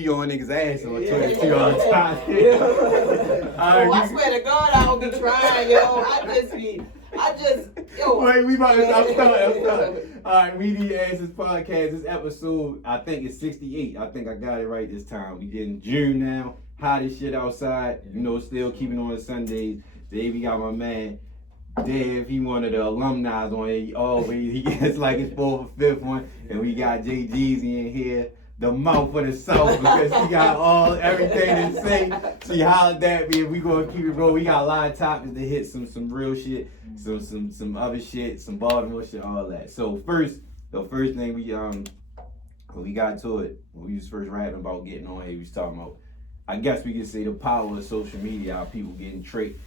be on niggas' ass on 22 all the time. I swear to God, I don't be trying, yo. Yo. Wait, we about to, I'm starting. All right, We Need Answers podcast. This episode, I think it's 68. I think I got it right this time. We getting June now. Hot as shit outside. You know, still keeping on Sundays. Today we got my man Dave. He one of the alumni on it. He always, he gets like his fourth or fifth one. And we got Jay Jeezy in here. The mouth of the South, because she got everything to say. She hollered at me, and we gonna keep it rolling. We got a lot of topics to hit, some real shit, some other shit, some Baltimore shit, all that. So the first thing when we got to it, when we was first rapping about getting on here, we was talking about, I guess we could say the power of social media, how people getting tricked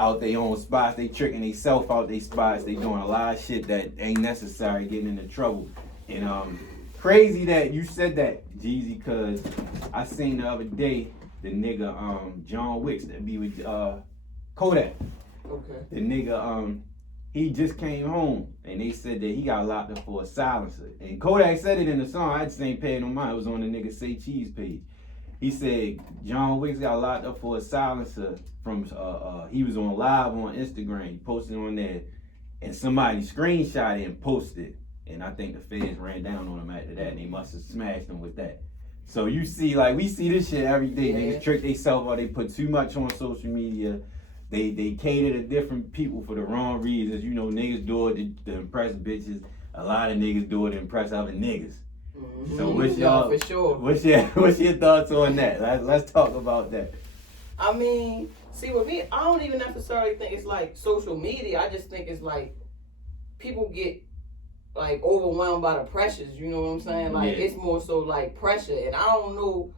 out their own spots, they tricking themselves out their spots, they doing a lot of shit that ain't necessary, getting into trouble. And crazy that you said that, Jeezy, because I seen the other day the nigga John Wicks that be with Kodak. Okay. The nigga he just came home and they said that he got locked up for a silencer. And Kodak said it in the song. I just ain't paying no mind. It was on the nigga Say Cheese page. He said John Wicks got locked up for a silencer from he was on live on Instagram. He posted on there and somebody screenshot it and posted it. And I think the feds ran down on him after that, and they must have smashed him with that. So you see, like, we see this shit every day. Yeah. Niggas trick themselves or they put too much on social media. They cater to different people for the wrong reasons. You know, niggas do it to impress bitches. A lot of niggas do it to impress other niggas. Mm-hmm. So what's y'all? For sure. What's your thoughts on that? Let's talk about that. I mean, see, with me, I don't even necessarily think it's like social media. I just think it's like people get like overwhelmed by the pressures, you know what I'm saying? Like It's more so like pressure, and I don't know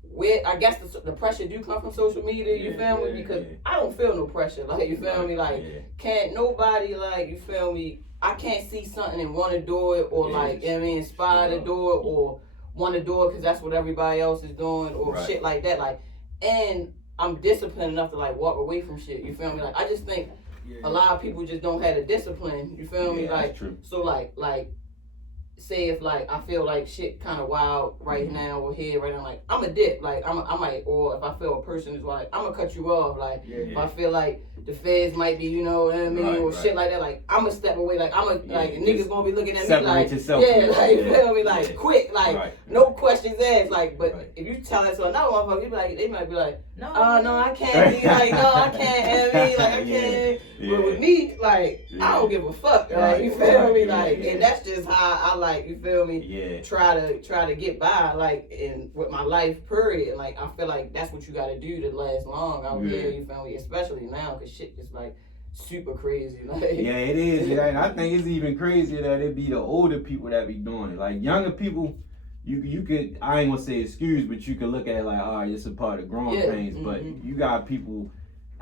where. I guess the pressure do come from social media. You feel me? Because I don't feel no pressure. Like you feel me? Like can't nobody like you feel me? I can't see something and want to do it, or like you know what I mean, inspired to do it, or want to do it because that's what everybody else is doing, or shit like that. Like, and I'm disciplined enough to like walk away from shit. You feel me? Like I just think. A lot of people just don't have the discipline. You feel me? Like, true. So like, say if like I feel like shit kind of wild right now or here right now, like I'm a dip. Like I might, or if I feel a person is like I'm gonna cut you off. Like if I feel like the feds might be, you know what I mean, or shit like that. Like I'm gonna step away. Like like niggas gonna be looking at me like yourself. Like you feel me? Like quick. Like no questions asked. Like but if you tell that to another motherfucker, you be like they might be like no I can't be like no I can't have me like I can't. But with me like I don't give a fuck. Like you feel me? Like and that's just how I like you feel me. Try to get by like in with my life period. Like I feel like that's what you got to do to last long out here. You feel me? Especially now because shit just like super crazy. Like it is. Yeah, and I think it's even crazier that it be the older people that be doing it. Like younger people, you could I ain't gonna say excuse, but you could look at it like, all right, it's a part of growing pains. But you got people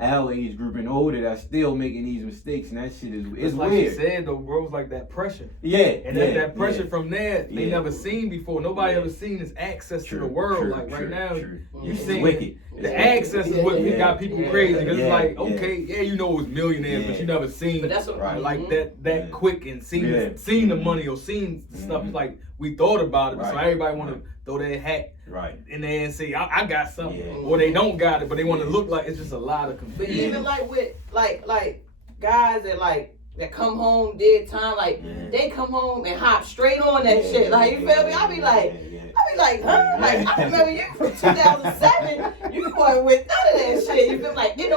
our age group and older that's still making these mistakes, and that shit is it's like weird. You said though, bro, it's like that pressure. And that pressure from there they never seen before. Nobody ever seen this access to the world. Right now, you see wicked. The access is what got people crazy. Cause it's like, okay, you know it was millionaires, but you never seen but that's what, like that quick and seen the money or seen stuff like we thought about it. So everybody want to throw their hat in there and say, I got something. Or they don't got it, but they want to look like it's just a lot of confusion. But even like with like guys that come home dead time, like they come home and hop straight on that shit. Like you feel me? I be like, huh? Like I remember you from 2007. You wasn't with none of that shit. You feel like it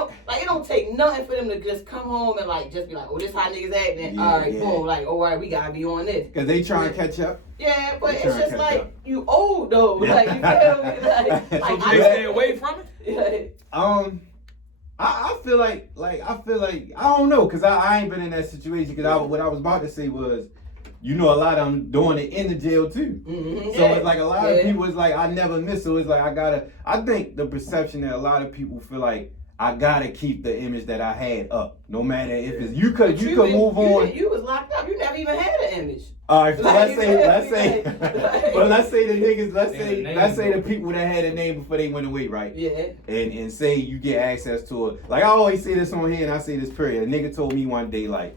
don't take nothing for them to just come home and like just be like, oh, this how niggas acting. All right, boom. Like, all right, we gotta be on this. Cause they trying to catch up. Yeah, but it's just like you old though. Like you feel me? Like so they stay away from it. I feel like I don't know, cause I ain't been in that situation. Cause what I was about to say was, you know, a lot of them doing it in the jail too. So it's like a lot of people is like I never miss. So it's like I think the perception that a lot of people feel like I gotta keep the image that I had up, no matter if it's you could move on. You was locked up. You never even had an image. All right, so let's say the niggas, let's say the people that had a name before they went away, right? Yeah. And say you get access to it. Like I always say this on here, and I say this period. A nigga told me one day, like,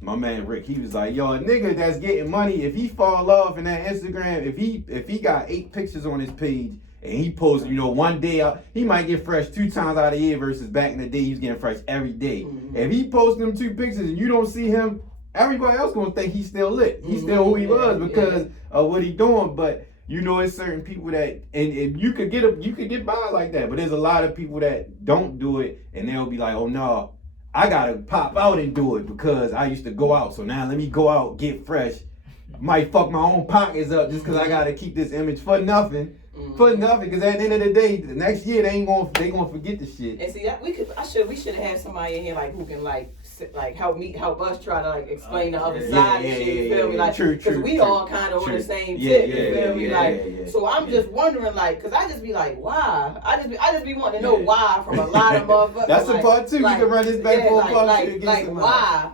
my man Rick, he was like, yo, a nigga that's getting money, if he fall off in that Instagram, if he got 8 pictures on his page and he posts, one day he might get fresh 2 times out of the year versus back in the day he was getting fresh every day. Mm-hmm. If he posts them 2 pictures and you don't see him, everybody else gonna think he's still lit. He's still who he was because of what he doing. But it's certain people that and you could get by like that. But there's a lot of people that don't do it and they'll be like, oh no, I gotta pop out and do it because I used to go out. So now let me go out, get fresh. Might fuck my own pockets up just because I gotta keep this image for nothing. For nothing, because at the end of the day, the next year they gonna forget the shit. And see that we should have had somebody in here like who can like help us try to like explain the other side and shit. You feel me? Like because we all kind of on the same tip. You feel me? Like so I'm just wondering like, cause I just be like, why? I just be wanting to know why from a lot of motherfuckers. That's the part too. Like, we can run this back for a part like why?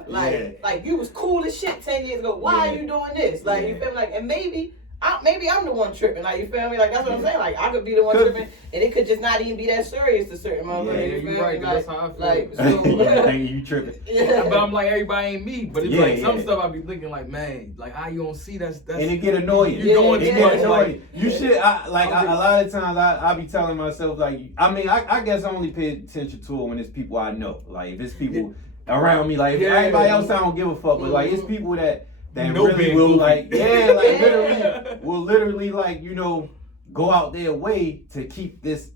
Like you was cool as shit 10 years ago. Why are you doing this? Like you feel me? Like and maybe I'm the one tripping, like you feel me? Like that's what I'm saying. Like I could be the one tripping, and it could just not even be that serious to certain motherfuckers. Yeah, you're right. Like, that's how I feel. Like so, you tripping. Yeah. But I'm like everybody ain't me. But it's like some stuff I be thinking like, man, like how you don't see that's and it get annoying. You doing too much. Like you should. A lot of times I be telling myself like, I guess I only pay attention to it when it's people I know. Like if it's people around me, like if everybody else I don't give a fuck. But like it's people that really will like literally like go out their way to keep this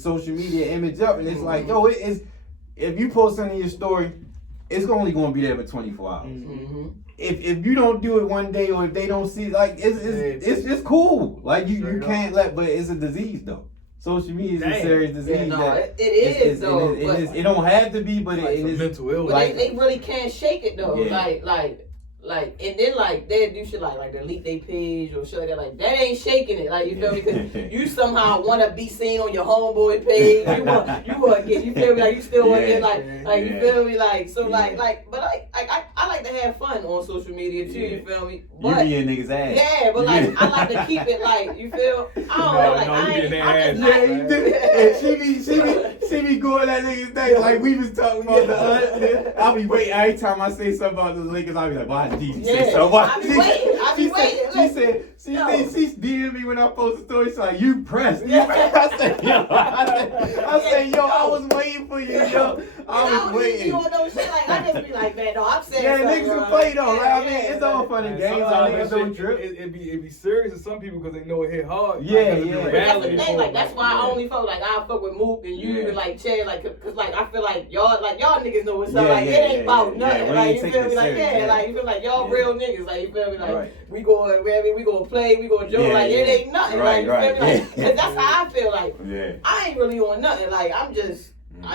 social media image up, and it's like yo, it is if you post something in your story, it's only going to be there for 24 hours. Mm-hmm. If you don't do it one day or if they don't see like it's just cool. Like you can't let, but it's a disease though. Social media is a serious disease. Yeah, no, it is though. It don't have to be, but it is mental illness. But they really can't shake it though. Yeah. Like, and then like they do shit like delete their page or shit like that. Like that ain't shaking it. Like you feel me? Because you somehow want to be seen on your homeboy page. You want get. You feel me? Like you still want to get like you feel me? Like so but I like to have fun on social media too. You feel me? But, you be in niggas' ass. Yeah, but like I like to keep it like you feel. I don't know. Like I ain't. You do. And she be going that nigga's neck like we was talking about the other. I'll be waiting every time I say something about the Lakers. I'll be like, why? Jesus say so. I be waiting. She DM'd me when I post a story. She's like, you pressed. I said, yo, I was waiting for you, yo. I was waiting. You know shit like I just be like, man, no, I'm saying. Yeah, niggas can play though. Like I mean, it's all fun and games. Niggas don't trip. It be serious to some people because they know it hit hard. Yeah. That's the thing. Like that's why I only fuck I fuck with Mook and you and like Chad, like cause like I feel like y'all niggas know what's up. Like it ain't about nothing. Like you feel me? Like like you feel like y'all real niggas. Like you feel me? Like we going wherever we gonna play, we gonna joke. Like it ain't nothing. Like you feel me? Like that's how I feel. Like I ain't really on nothing. Like I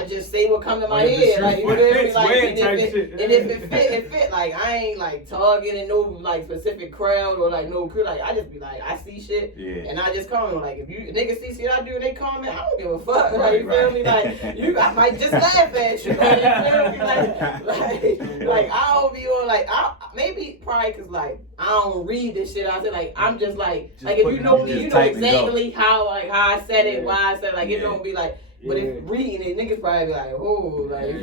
just say what come to my head, like you feel me, like and if it fit, it fit. Like I ain't like targeting no like specific crowd or like no crew. Like I just be like I see shit and I just comment. Like if you niggas see shit I do and they comment, I don't give a fuck. Like you feel me? Like I might just laugh at you. Like you feel me? Like I don't be on like maybe probably cause like I don't read this shit. I say like I'm just like if you know me, you know exactly how I said it, why I said it. Like it don't be like. But if reading it, niggas probably be like, oh, like, like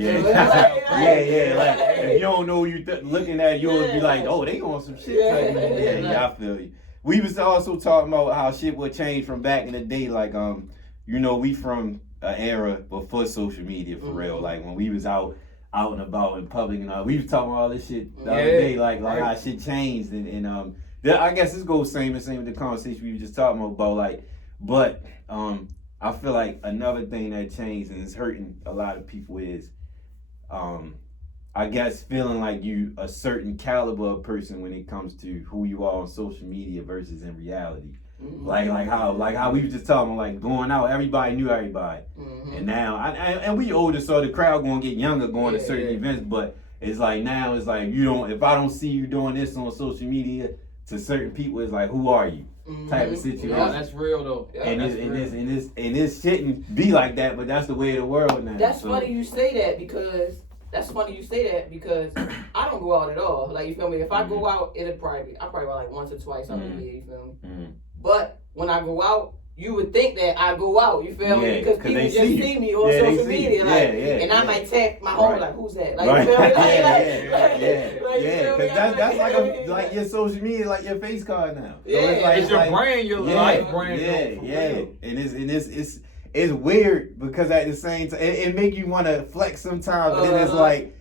if you don't know you looking at, you'll be like, oh, they on some shit. I feel you. We was also talking about how shit would change from back in the day, like we from an era before social media for real. Like when we was out and about in public and we was talking about all this shit the other day, like how shit changed and I guess this goes same with the conversation we were just talking about like, but I feel like another thing that changed and is hurting a lot of people is, I guess feeling like you a certain caliber of person when it comes to who you are on social media versus in reality. Mm-hmm. Like how we were just talking like going out, everybody knew everybody, and now and we older, so the crowd gonna get younger going to certain events, but it's like now it's like if I don't see you doing this on social media to certain people, it's like who are you? Type of situation. Yeah, that's real though. And this shouldn't be like that, but that's the way of the world now. That's funny you say that because I don't go out at all. Like you feel me? If I go out, I probably go like once or twice out of the year. You feel me? But when I go out, you would think that I go out, you feel me? Because people they just see me on Yeah, they social see media, you. like, Yeah, and I might tag my home, Right. like, who's that? Like, Right. you feel me? Yeah. Because that's like your social media, like your face card now. So Yeah. It's your brand, your life brand. And it's weird because at the same time, it make you want to flex sometimes, but then it's like,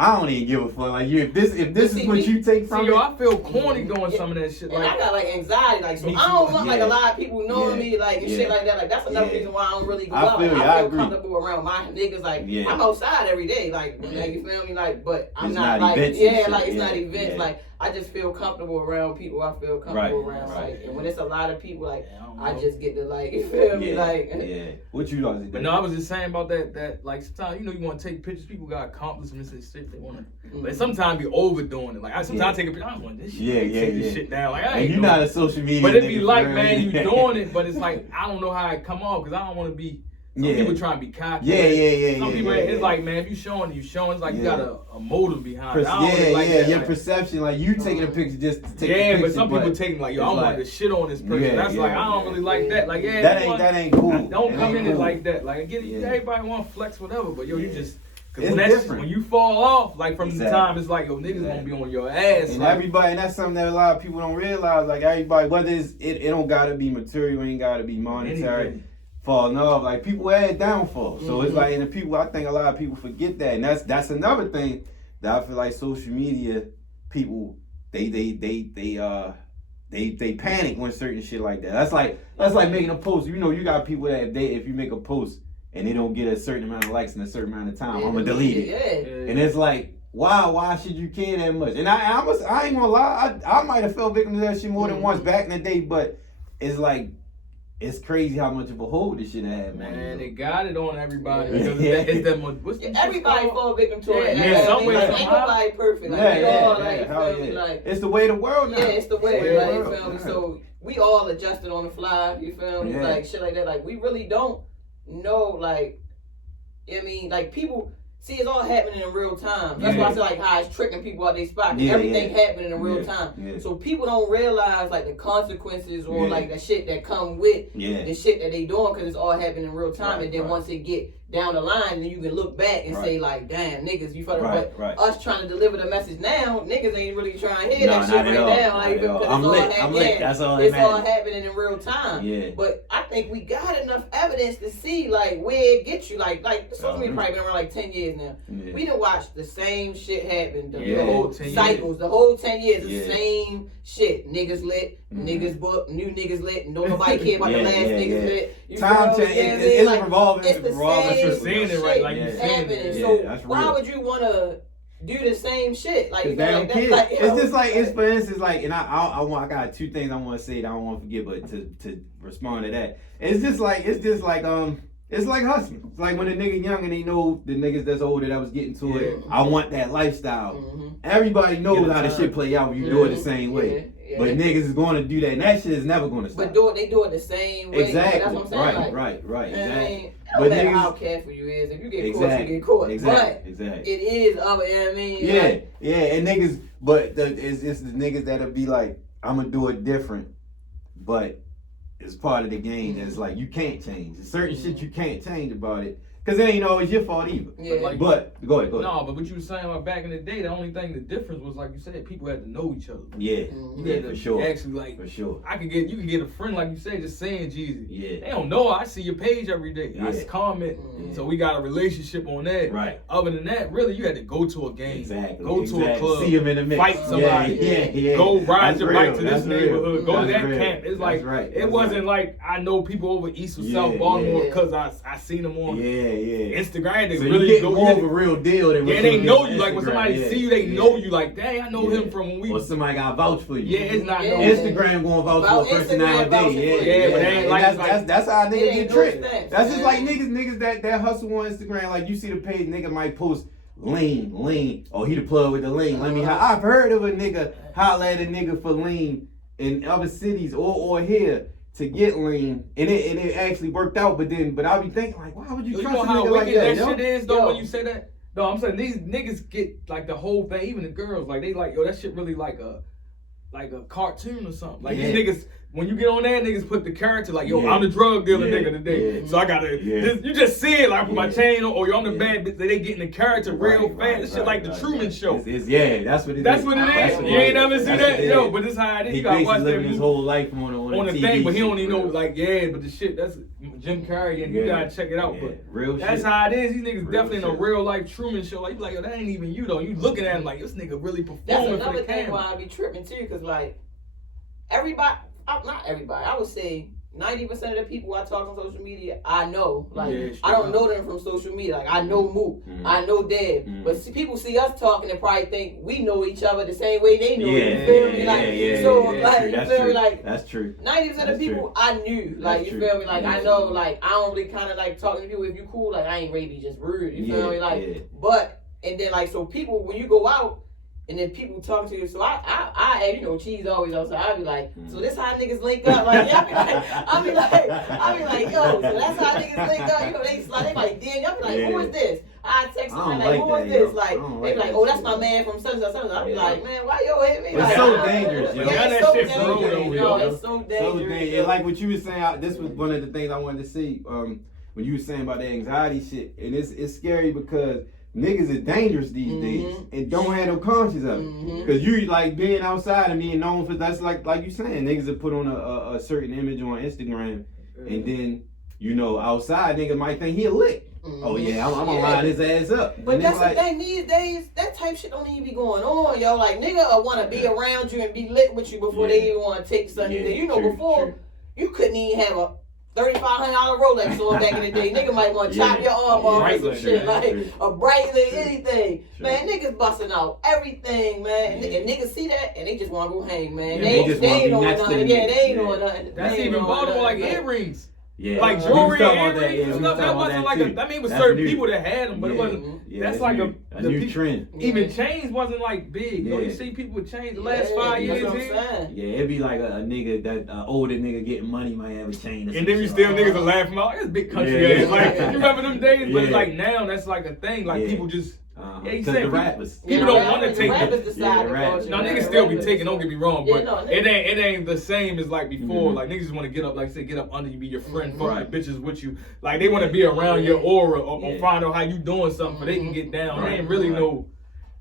I don't even give a fuck. Like if this is what you take from yo, it. I feel corny doing some of that shit. And Like, I got like anxiety, like, so Me I don't want like Yeah. a lot of people knowing me, like, and shit like that. Like, that's another reason why I don't really go out. Like, I feel comfortable around my niggas. Like, I'm outside every day. Like, you feel me? Like, but I'm It's not not like, events like, it's and not shit. events. Yeah. Like, I just feel comfortable around people. I feel comfortable around, like, and when it's a lot of people, like, I just get to, like, you feel me? Like, What you like to do? but no, I was just saying about that like sometimes you want to take pictures. People got accomplishments and shit they want to. But sometimes be overdoing it. Like I take a picture. I don't want this shit. Take this shit down. Like I ain't. And you're not a social media. But it be nigga, like, bro. man, you doing it, but it's like I don't know how it come off because I don't want to be. Some people trying to be cocky. Some people, it's like, man, if you showing. It's like you got a motive behind it. I don't really like that. Your like, perception, like you taking a picture just to take a picture. Yeah, but some people taking like, yo, I want to shit on this person. That's like, I don't really like that. Like, that ain't cool. Don't come in cool. it like that. Like, everybody want to flex whatever, but yo, you just. It's different. When you fall off, like from the time, it's like, yo, niggas gonna be on your ass. And like, everybody, and that's something that a lot of people don't realize. Like everybody, whether it don't gotta be material, ain't gotta be monetary. Falling off, like people had downfall. So it's like, and the people, I think a lot of people forget that, and that's another thing that I feel like social media people they panic when certain shit like that. That's like making a post. You know, you got people that if you make a post and they don't get a certain amount of likes in a certain amount of time, I'm gonna delete it. And it's like, why should you care that much? And I ain't gonna lie, I might have fell victim to that shit more than once back in the day, but it's like, it's crazy how much of a hold this shit had, man. They got it on everybody because it's that much. Everybody fall victim to it. Ain't nobody perfect. Like, it's the way the world now. Yeah, it's the way. Like, you feel me? So we all adjusted on the fly. You feel me? Like shit like that. Like we really don't know. Like, I mean, like people. See, it's all happening in real time. That's why I feel like how it's tricking people out their spot. Everything happening in real time. So people don't realize like the consequences or like the shit that come with the shit that they doing because it's all happening in real time. And then once it get down the line, then you can look back and say like, damn, niggas, you fucking. But us trying to deliver the message now, niggas ain't really trying to hear that shit right now. Like, because I'm lit. That's all it's all happening in real time. Yeah. But I think we got enough evidence to see like where it gets you. Like social media probably been around like 10 years now. We done watched the same shit happen. The whole cycles, the whole 10 years, the same shit. Niggas lit, niggas booked, new niggas lit, and don't nobody care about the last niggas lit. Time change. It's revolving. It's the same you're seeing it right, like shit you're seeing happening. it. So why would you want to do the same shit? Like, it's just like, it's for instance, like, and I got two things I want to say that I don't want to forget, but to respond to that, it's just like it's like hustling. It's like when a nigga young and they know the niggas that's older that was getting to it. I want that lifestyle. Everybody knows how the shit play out when you do it the same way. But niggas is going to do that, and that shit is never going to stop. But they do it the same way. Exactly. That's what I'm saying. Right. Exactly. But matter how careful you is, if you get caught, you get caught. Exactly. It is other. You know what I mean? And niggas, but it's the niggas that'll be like, I'm gonna do it different, but it's part of the game. That's like you can't change. There's certain shit you can't change about it. Cause it ain't always your fault either. But go ahead. No, but what you were saying about back in the day, the only thing, the difference was like you said, people had to know each other. You had to for sure. Actually, like, for sure. You can get a friend like you said, just saying Jeezy. They don't know. I see your page every day. I comment. So we got a relationship on that. Right. Other than that, really, you had to go to a game. Exactly. Go to a club. See them in the mix. Fight somebody. Go ride your bike to this neighborhood. Go to that camp. It's like it wasn't like I know people over East or South Baltimore because I seen them on Instagram. They so really you get go more of a real deal than they know you. Like when somebody see you, they know you. Like, dang, I know him from when we. Or somebody got vouch for you. Yeah, it's not no Instagram going vouch for a person nowadays. But they ain't like that's how niggas get tricked. That's just like niggas that hustle on Instagram. Like you see the page, nigga might post lean. Oh, he the plug with the lean. I've heard of a nigga holler at a nigga for lean in other cities or here. To get lean, and it actually worked out, but I be thinking like, why would you trust a nigga like that? That shit is though when you say that. No, I'm saying these niggas get like the whole thing, even the girls, like they like, yo, that shit really like a cartoon or something. Like these niggas when you get on there, niggas put the character like, yo, I'm the drug dealer nigga today. So I gotta, you just see it like with my chain on, or you're on the bad bitch, they get in the character real fast. This shit like the Truman Show. That's what it is. That's what it is. You ain't never see that? Yo, but this how it is. He You gotta watch that living his whole life on the thing, but he don't even know, like, but the shit, that's Jim Carrey, and you gotta check it out. But real that's shit. how it is. These niggas definitely in a real life Truman Show. Like, you like, yo, that ain't even you though. You looking at him like, this nigga really performing That's for another the thing camera. why I be tripping too, because like not everybody, I would say 90% of the people I talk on social media, I know. Like, I don't know them from social media. Like, I know Mook, I know Deb, but people see us talking and probably think we know each other the same way they know. You feel me? Like, you feel me? Like, that's true. 90% of people I knew. Like, you feel me? Like, I know. Like, I don't really kind of like talking to people. If you cool, like, I ain't ready to be just rude. You feel me? Like, but and then like, so people when you go out. And then people talk to you, so I you know, Cheese always outside. I be like, so this how niggas link up, like, I be like, yo, so that's how niggas link up. You know, they like, damn, y'all be like, who is this? I text them like, who is this? Like, they be like, oh, that's my man from such and such. I be like, man, why you hit me? It's like, so dangerous, yo. It's so dangerous, yo. It's so dangerous. And like what you were saying, this was one of the things I wanted to see. When you were saying about the anxiety shit, and it's scary because niggas is dangerous these days and don't have no conscience of it. Cause you like being outside and being known for that's like you saying, niggas that put on a certain image on Instagram and then, you know, outside nigga might think he a lick. Oh yeah, I'm gonna line his ass up. But that's the thing these days, that type shit don't even be going on, yo. Like nigga wanna be around you and be lit with you before they even wanna take something. You know, before you couldn't even have a $3,500 Rolex on back in the day. Nigga might want to chop your arm off or some shit, like a bracelet, anything. Man, niggas busting out everything, man. And niggas see that and they just want to go hang, man. They ain't doing nothing. They ain't doing nothing. That's even Baltimore, like earrings. Yeah, like jewelry, earrings, stuff. That wasn't like I mean, it was certain people that had them, but it wasn't. That's like a new trend. Even chains wasn't like big. You know, you see people with chains the last 5 years. Yeah, it'd be like a nigga that older nigga getting money might have a chain. And then you still niggas are laughing out. It's big country ass. Like you remember them days, but like now that's like a thing. Like people just. Yeah, you said the rappers. People don't want to take it. No, niggas still be taking. Don't get me wrong, but it ain't the same as like before. Like niggas just want to get up, like say, get up under you, be your friend, fuck the bitches with you. Like they want to be around your aura or find out how you doing something, so they can get down. They ain't really know.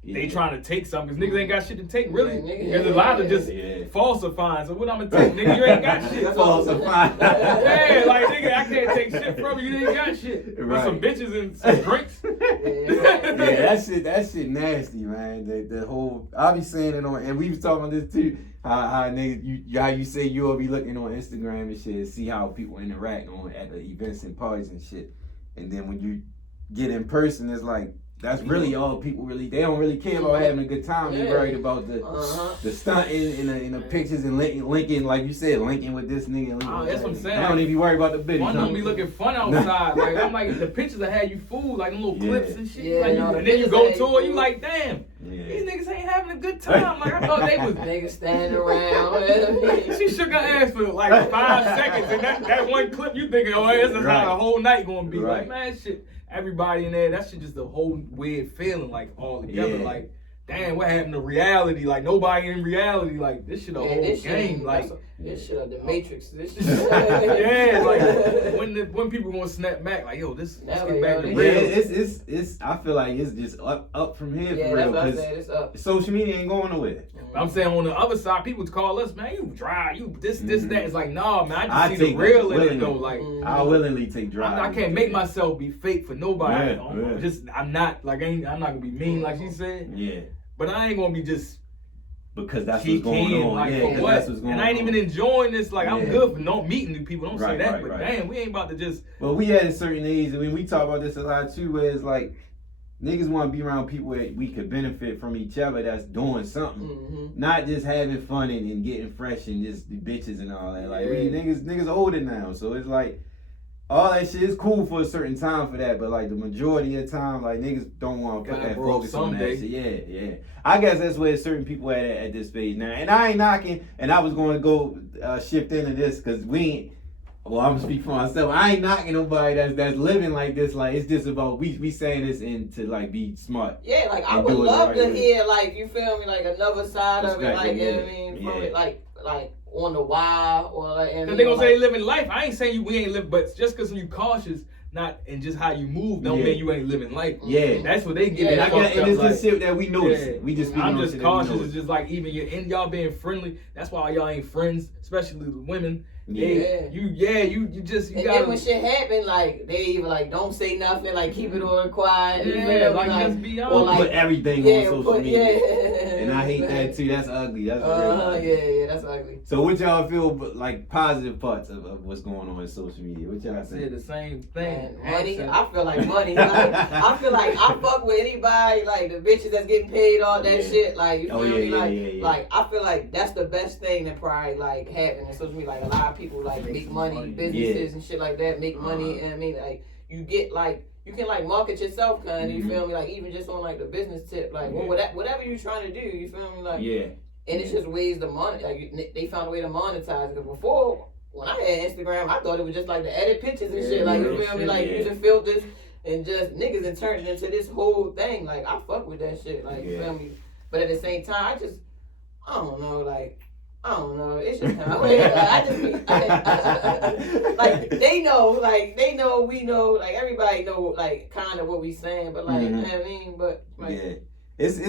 They trying to take something because niggas ain't got shit to take really. Because a lot of just falsifying. So what I'm gonna take, nigga? You ain't got shit. Falsifying. Yeah, like nigga, I can't take shit from you. You ain't got shit. With some bitches and some drinks. That shit nasty, man. The whole I be saying it on, and we was talking about this too. How niggas, how you say you'll be looking on Instagram and shit, and see how people interact at the events and parties and shit, and then when you get in person, it's like. That's really all people really. They don't really care about having a good time. They worried about the stunting in the pictures and linking, like you said, linking with this nigga. That's what I'm saying. They don't even worry about the business. One don't be looking fun outside. Like I'm like the pictures that had you fooled, like them little clips and shit. And then you go to it, you like, damn, these niggas ain't having a good time. Like I thought they was niggas standing around. She shook her ass for like 5 seconds, and that one clip you thinking, oh, this is how the whole night gonna be. Like man, shit. Everybody in there, that shit just a whole weird feeling, like all together. Like, damn, what happened to reality? Like nobody in reality. Like this shit a whole game. Like this shit the Matrix. This shit. Like when people gonna snap back? Like yo, let's get back to real. It's. I feel like it's just up from here for real. That's what I said. It's social media ain't going nowhere. I'm saying on the other side, people call us, man, you dry, you this, that. It's like, nah, man, I just see the real in it though. Like, I willingly take dry. I can't make myself be fake for nobody. I'm not like I'm not gonna be mean like she said. Yeah. But I ain't gonna be just because that's what's going on. Like, for what? And I ain't even enjoying this. Like I'm good for not meeting new people. Don't say that. But damn, we ain't about to just. Well, we at a certain age. I mean, we talk about this a lot too. Where it's like. Niggas want to be around people that we could benefit from each other that's doing something. Not just having fun and getting fresh and just the bitches and all that. Like, niggas older now. So it's like, all that shit is cool for a certain time for that. But like the majority of the time, like niggas don't want to put that focus on that shit. Yeah. I guess that's where certain people at this stage now. And I ain't knocking, and I was going to go shift into this because we ain't. Well, I'm gonna speak for myself. I ain't knocking nobody that's living like this. Like it's just about we saying this and to like be smart. Yeah, like I would love to hear like you feel me like another side of it. Like you know what I mean, from it like on the why or like. Because they gonna say they living life. I ain't saying we ain't living, but just because you cautious. Not and just how you move don't mean you ain't living life. Yeah, that's what they get. And it's just shit that we notice. Yeah. We just I'm just cautious. It's just like even y'all being friendly. That's why y'all ain't friends, especially the women. Yeah, you just you and gotta. Then when shit happen, like they even like don't say nothing, like keep it all quiet. Yeah, like just be honest. Or like, put everything on social media. Yeah. And I hate that too. That's ugly. That's real ugly. Yeah, that's ugly. So what y'all feel like positive parts of what's going on in social media? What y'all say? The same thing. Man, money. I feel like money. Like, I feel like I fuck with anybody, like the bitches that's getting paid all that shit. Like you feel me? Like I feel like that's the best thing that probably like happened in social media. Like a lot of people like make money, businesses and shit like that make money, and I mean like you get like you can like market yourself kind of, you feel me, like even just on like the business tip, like whatever you trying to do, you feel me, like and it's just ways to monetize. Like they found a way to monetize. Because before when I had Instagram, I thought it was just like to edit pictures and shit, like you feel me, like using filters and just niggas and turned it into this whole thing. Like I fuck with that shit, like you feel me, but at the same time I don't know, like. I don't know. It's just kind of weird. Like they know, we know, like everybody know, like kind of what we saying, but like you know what I mean, but like, it's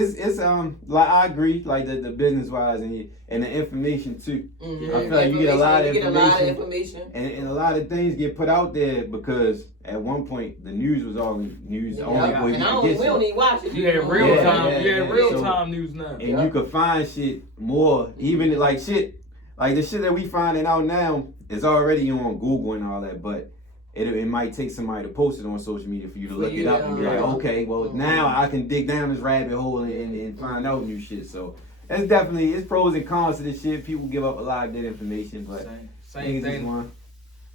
like I agree, like the business wise and the information too. I feel like you get a lot of information, and a lot of things get put out there because at one point the news was all news only. We don't even watch it. You had real time. You had real time news now, and you could find shit more, even like shit like the shit that we finding out now is already on Google and all that, but. It might take somebody to post it on social media for you to look it up and be like, okay, well now I can dig down this rabbit hole and find out new shit. So that's definitely, it's pros and cons to this shit. People give up a lot of good information, but same thing.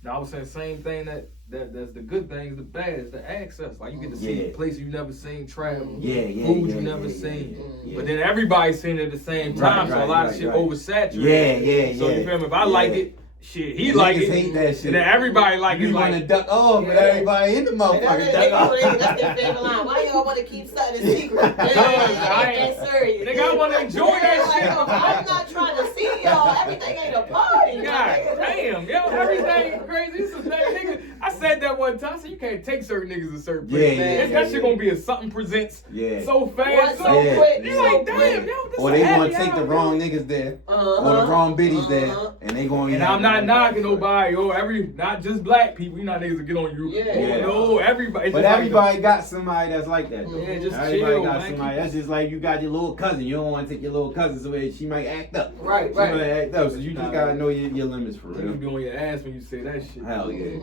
No, I was saying same thing that's the good things, the bad is the access. Like you get to see places you never seen, travel, food you never seen. But then everybody's seen it at the same time, so a lot of shit oversaturated. So you feel me? If I like it. Shit, he like it. Hate that shit. And then everybody like it. You want to duck off, but everybody in the motherfucker duck off. That's their favorite line. Why y'all want to keep something a secret? I ain't that serious. Nigga, I want to enjoy that shit. I'm not trying to see y'all. Everything ain't a party. God damn, yo, everything crazy. This is that nigga. I said that one time. I said you can't take certain niggas to certain places. That shit gonna be a something presents so fast, so quick. You like damn, yo. Or they gonna take the wrong niggas there, or the wrong biddies there, and they gonna. And I'm not knocking nobody, not just black people. You know niggas that get on you. No, everybody. But everybody got somebody that's like that. Yeah, just everybody chill, got man. somebody. That's just like you got your little cousin. You don't want to take your little cousin somewhere. She might act up. Right. She might act up. So you just gotta know your limits for real. You be on your ass when you say that shit. Hell yeah.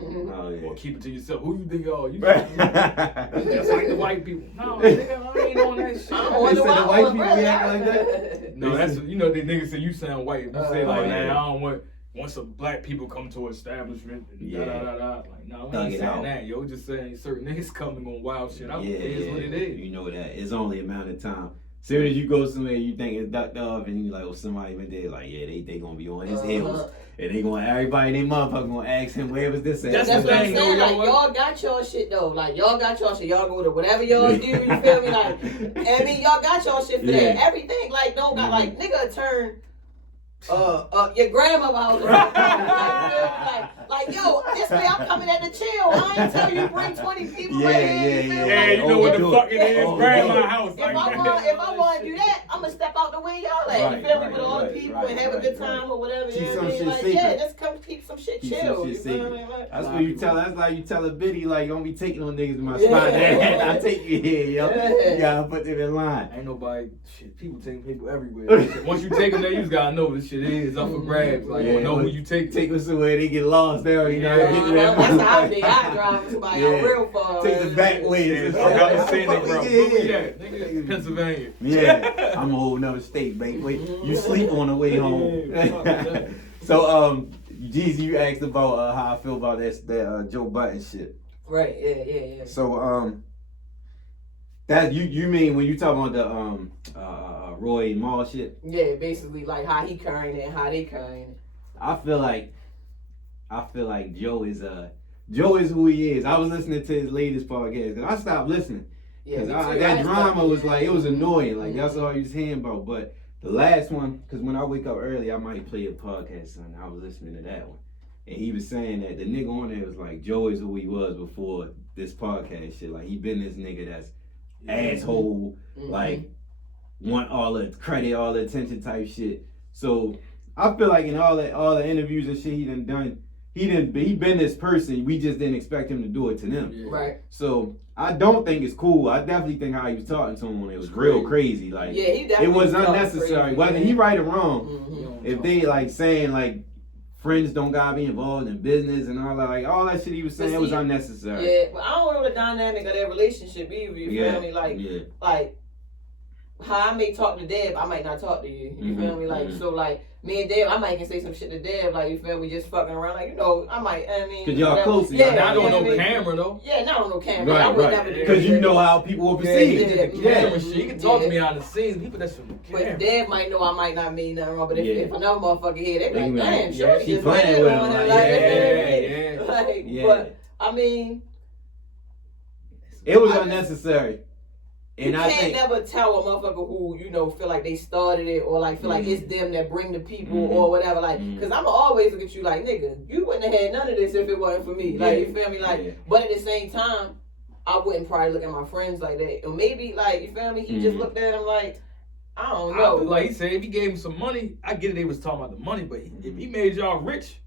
Or keep it to yourself. Who you think you are? You just like the white people. No, nigga, I ain't on that shit. They said the white people react like that. No, that's the niggas say you sound white. You say like, man, I don't want. Once some black people come to an establishment, and like, no, we ain't saying that, yo. Just saying certain niggas coming on wild shit. It is what it is. You know that. It's only a matter of time. Soon as you go somewhere, you think it's ducked off, and you like, oh, somebody went there, like, they gonna be on his heels. And they gonna, everybody in they motherfucker gonna ask him, where was this at? That's what I'm saying, like, y'all got y'all shit, though. Like, y'all got y'all shit. Y'all go to whatever y'all do, you feel me? Like, I mean, y'all got y'all shit for that. Everything, like, don't got, like, nigga turn... your grandma house. Like, yo, this way I'm coming at the chill. I ain't tell you bring 20 people right here. Yeah, you know what the fuck it is, grandma house. If I want to do that, I'm gonna step out the way y'all at. You feel me? With all the people and have a good time or whatever. Keep some shit like, secret. yeah, just come keep some shit chill. That's what you tell. That's like you tell a biddy, like, don't be taking on niggas in my spot. I take you here, yo. You gotta put them in line. Ain't nobody shit. People taking people everywhere. Once you take them there, you just gotta know this shit is up for grabs. Like, you know who you take them somewhere, they get lost there. You know, that's how I think. I drive somebody out real far. Take the back ways. I'm saying that, bro. Nigga, Pennsylvania. Yeah, I'm a whole nother state, baby. Wait, you sleep on the way home. So, Jeezy, you asked about how I feel about that Joe Budden shit. Right. Yeah. So, that you mean when you talk about the Roy Mal shit? Yeah, basically like how he carrying it and how they carrying it. I feel like Joe is who he is. I was listening to his latest podcast and I stopped listening because that drama was like, it was annoying. Like that's all he was hearing about. But The last one, because when I wake up early, I might play a podcast, son. I was listening to that one. And he was saying that the nigga on there was like, Joe is who he was before this podcast shit. Like, he been this nigga that's asshole, like, want all the credit, all the attention type shit. So, I feel like in all the interviews and shit he done, he been this person. We just didn't expect him to do it to them. Yeah. Right. So I don't think it's cool. I definitely think how he was talking to him, it was real crazy. Like, yeah, he definitely it was unnecessary. Crazy, whether he right or wrong, if they like saying like friends don't gotta be involved in business and all that, like all that shit he was saying, it was unnecessary. Yeah, but I don't know the dynamic of their relationship either. You feel me? Like how I may talk to Deb, I might not talk to you. You feel me? Like so, like. Me and Dave, I might can say some shit to Dave, like, you feel me, just fucking around, like, you know, I might, I mean. Because y'all close to y'all. Not on no camera, though. Yeah, not on no camera. Right, I would never do that. Because you know how people will perceive. Yeah, you can talk to me on the scenes, people that's from the camera. But Dave might know I might not mean nothing wrong, but if another motherfucker here, they be like, damn, sure, she playing with him, like, but, I mean. It was unnecessary. And you can't never tell a motherfucker who, you know, feel like they started it or like feel like it's them that bring the people or whatever. Like, because I'ma always look at you like, nigga, you wouldn't have had none of this if it wasn't for me. Like, you feel me? Like, but at the same time, I wouldn't probably look at my friends like that. Or maybe, like, you feel me? He just looked at him like, I don't know. Like he said, if he gave him some money, I get it. They was talking about the money, but if he made y'all rich.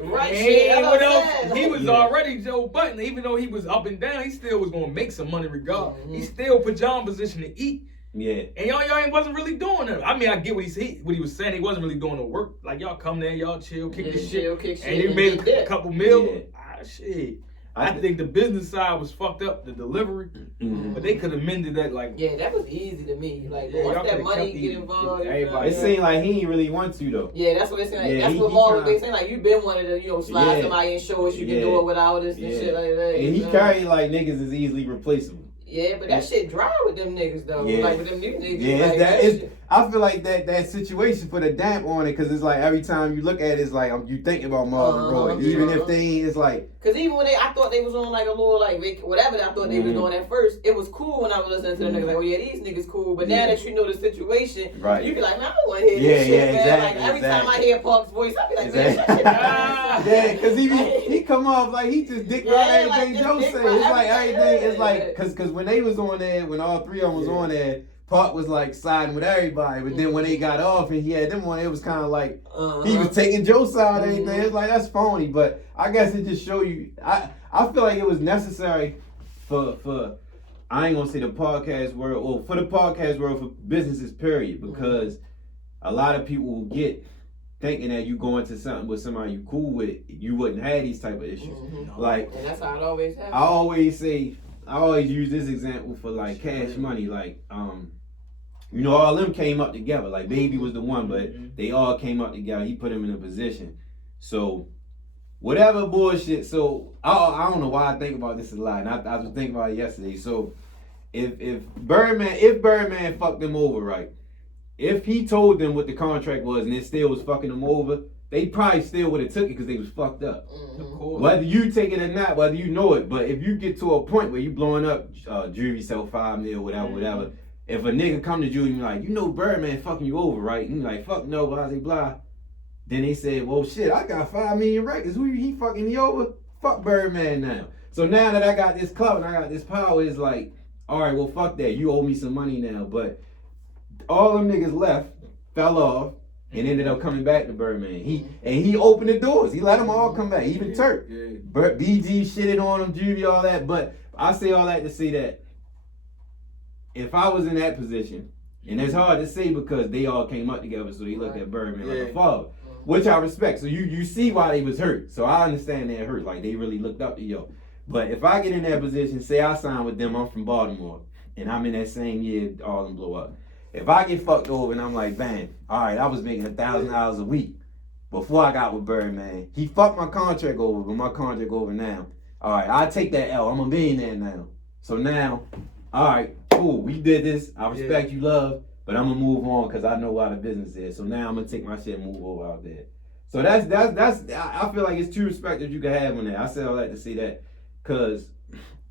Right, he was already Joe Button. Even though he was up and down, he still was gonna make some money regardless. He still put y'all in position to eat. Yeah. And y'all wasn't really doing it. I mean, I get what he was saying. He wasn't really doing the work. Like y'all come there, y'all chill, kick the shit, and he made a couple meals. Shit. I think the business side was fucked up, the delivery, but they could have mended that. Like, yeah, that was easy to me. Like, once that money get involved, it seemed like he didn't really want to though. Yeah, that's what it seemed like. That's what Maul was saying. Like, you been one of the, you know, slide somebody and show us you can do it without us and shit like that. And he carried like niggas is easily replaceable. Yeah, but that shit dry with them niggas though. Yeah. Like with them new niggas. Yeah, like, I feel like that situation put a damp on it because it's like every time you look at it, it's like you thinking about Marlon Roy, even if they ain't. It's like because even when I thought they was on like a little like whatever I thought they was doing at first, it was cool when I was listening to the niggas like, oh yeah, these niggas cool. But now that you know the situation, you be like, man, I don't want to hear this shit, man. Exactly, like every time I hear Park's voice, I be like, man, shut shit yeah, because he come off like he just dick right everything Joe say. It's like everything. It's like because when they was on there, when all three of them was on there. Park was like siding with everybody, but then when they got off and he had them on, it was kind of like he was taking Joe's side and everything. It's like that's phony, but I guess it just show you. I feel like it was necessary for I ain't gonna say the podcast world or for the podcast world for businesses period because a lot of people will get thinking that you go into something with somebody you cool with, you wouldn't have these type of issues. Like and that's how it always happens. I always use this example for like Cash Money, like you know, all them came up together. Like Baby was the one, but they all came up together. He put him in a position. So whatever bullshit. So I don't know why I think about this a lot. And I was thinking about it yesterday. So if Birdman fucked them over, right? If he told them what the contract was and it still was fucking them over, they probably still would have took it because they was fucked up. Of course. Whether you take it or not, whether you know it, but if you get to a point where you blowing up jewelry, sell $5 million, whatever. If a nigga come to you and be like, you know Birdman fucking you over, right? And you like, fuck no, blah, blah, blah. Then they said, well, shit, I got 5 million records. Who he fucking me over? Fuck Birdman now. So now that I got this clout and I got this power, it's like, all right, well, fuck that. You owe me some money now. But all them niggas left, fell off, and ended up coming back to Birdman. He opened the doors. He let them all come back. Even Turk. BG shitted on him, Juvie, all that. But I say all that to say that if I was in that position, and it's hard to say because they all came up together, so they looked at Birdman like a father, which I respect. So you see why they was hurt. So I understand they're hurt. Like they really looked up to yo. But if I get in that position, say I sign with them, I'm from Baltimore, and I'm in that same year, all them blow up. If I get fucked over and I'm like, bang, all right, I was making $1,000 a week before I got with Birdman. He fucked my contract over, but my contract over now. All right, I take that L. I'm a millionaire now. So now, all right, cool, we did this. I respect you, love, but I'm gonna move on because I know how the business is. So now I'm gonna take my shit and move over out there. So that's I feel like it's two perspectives you can have on that. I say all that to say that because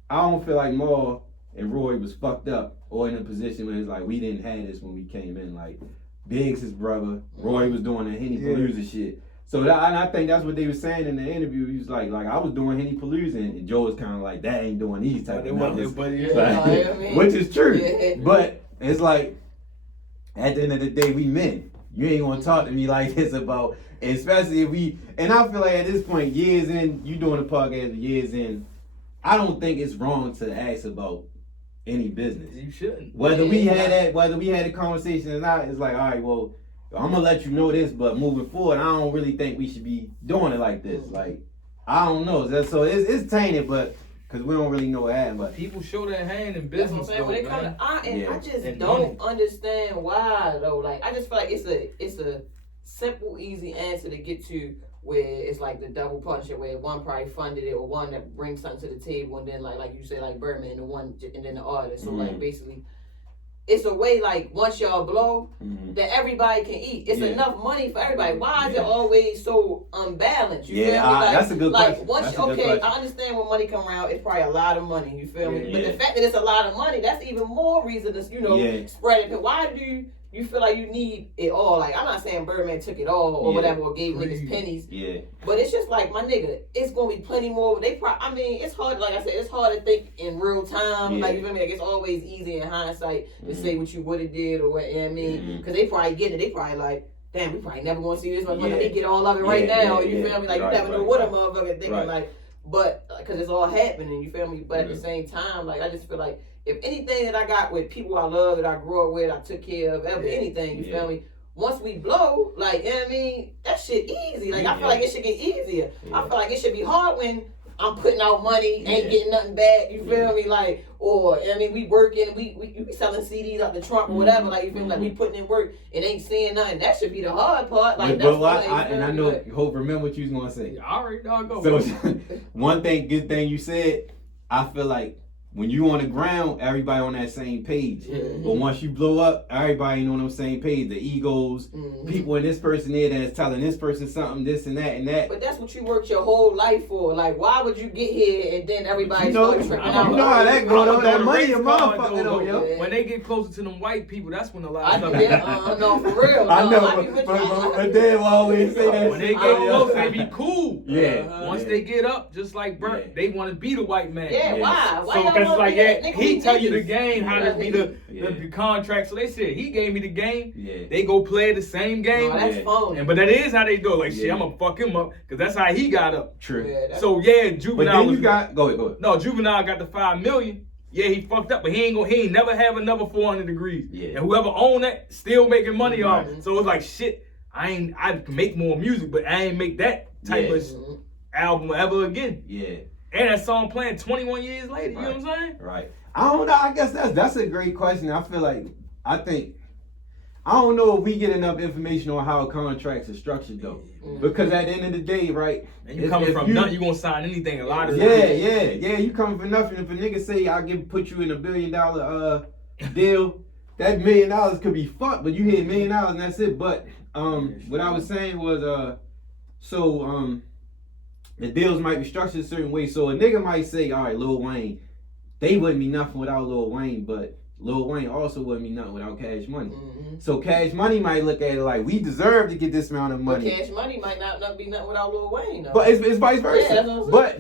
I don't feel like Maul and Roy was fucked up or in a position where it's like we didn't have this when we came in. Like Biggs, his brother, Roy was doing the Henny Palooza shit. So and I think that's what they were saying in the interview. He was like I was doing Henny Palooza, and Joe was kind of like, that ain't doing these type of numbers. Which is true. Yeah. But it's like, at the end of the day, we men. You ain't gonna talk to me like this about, especially if we, and I feel like at this point, years in, you doing a podcast years in, I don't think it's wrong to ask about any business. You shouldn't. Whether we had a conversation or not, it's like, all right, well, I'm gonna let you know this, but moving forward, I don't really think we should be doing it like this. Like, I don't know. So it's tainted, but because we don't really know what happened. But people show their hand in business. That's what I'm saying. When they come I just don't understand why though. Like, I just feel like it's a simple, easy answer to get to, where it's like the double partnership, where one probably funded it or one that brings something to the table, and then like you say, like Birdman, the one, and then the artist. So like basically, it's a way like once y'all blow, that everybody can eat. It's enough money for everybody. Why is it always so unbalanced? You feel me? Like, that's a good question. Once I understand when money come around, it's probably a lot of money. You feel me? But the fact that it's a lot of money, that's even more reason to spread it. Why do you feel like you need it all? Like, I'm not saying Birdman took it all or whatever, or gave niggas pennies. Yeah. But it's just like, my nigga, it's gonna be plenty more. It's hard, like I said, it's hard to think in real time. Like, you feel me? Like, it's always easy in hindsight to say what you would have did or what, you know what I mean? Because they probably get it. They probably like, damn, we probably never gonna see this much money. Let me get all of it right now. You feel me? Like, you never know what a motherfucker thinking, like, but, because it's all happening, you feel me? But at the same time, like, I just feel like, if anything that I got with people I love, that I grew up with, I took care of, anything, you feel me? Once we blow, like, you know what I mean? That shit easy. Like, I feel like it should get easier. I feel like it should be hard when I'm putting out money, ain't getting nothing back, you feel me? Like, or, I mean, we working, we selling CDs out the trunk or whatever, like, you feel me? Like, we putting in work and ain't seeing nothing. That should be the hard part. Like, I know, Hope, remember what you was going to say. I already know. So, one good thing you said, I feel like, when you on the ground, everybody on that same page. But once you blow up, everybody ain't on the same page. The egos, people and this person there that's telling this person something, this and that and that. But that's what you worked your whole life for. Like, why would you get here and then everybody start tripping out? You know how that going on, that money, your motherfucker though, yo. When they get closer to them white people, that's when a lot of stuff no, for real. I know, but they always say that. When they get close, they be cool. Once they get up, just like Bert, they want to be the white man. Why? So that's like, he tell you the game, how to be the contract. So they said, he gave me the game. They go play the same game. Oh, that's phony. But that is how they do it. Like, shit, I'm gonna fuck him up, because that's how he got up. True. So Juvenile. But then go ahead. No, Juvenile got the $5 million. Yeah, he fucked up, but he ain't never have another 400 degrees. And whoever owned that still making money off. So it's like, shit, I make more music, but I ain't make that type of album ever again. And that song playing 21 years later, you know what I'm saying? Right. I don't know. I guess that's a great question. I feel like, I don't know if we get enough information on how contracts are structured though. Because at the end of the day, right? And you coming from nothing, you gonna sign anything. A lot of you coming from nothing. If a nigga say put you in $1 billion deal, that $1 million could be fucked, but you hit $1 million and that's it. But what I was saying was the deals might be structured a certain way. So a nigga might say, all right, Lil Wayne, they wouldn't be nothing without Lil Wayne, but Lil Wayne also wouldn't be nothing without Cash Money. So Cash Money might look at it like, we deserve to get this amount of money. But Cash Money might not be nothing without Lil Wayne though. But it's vice versa.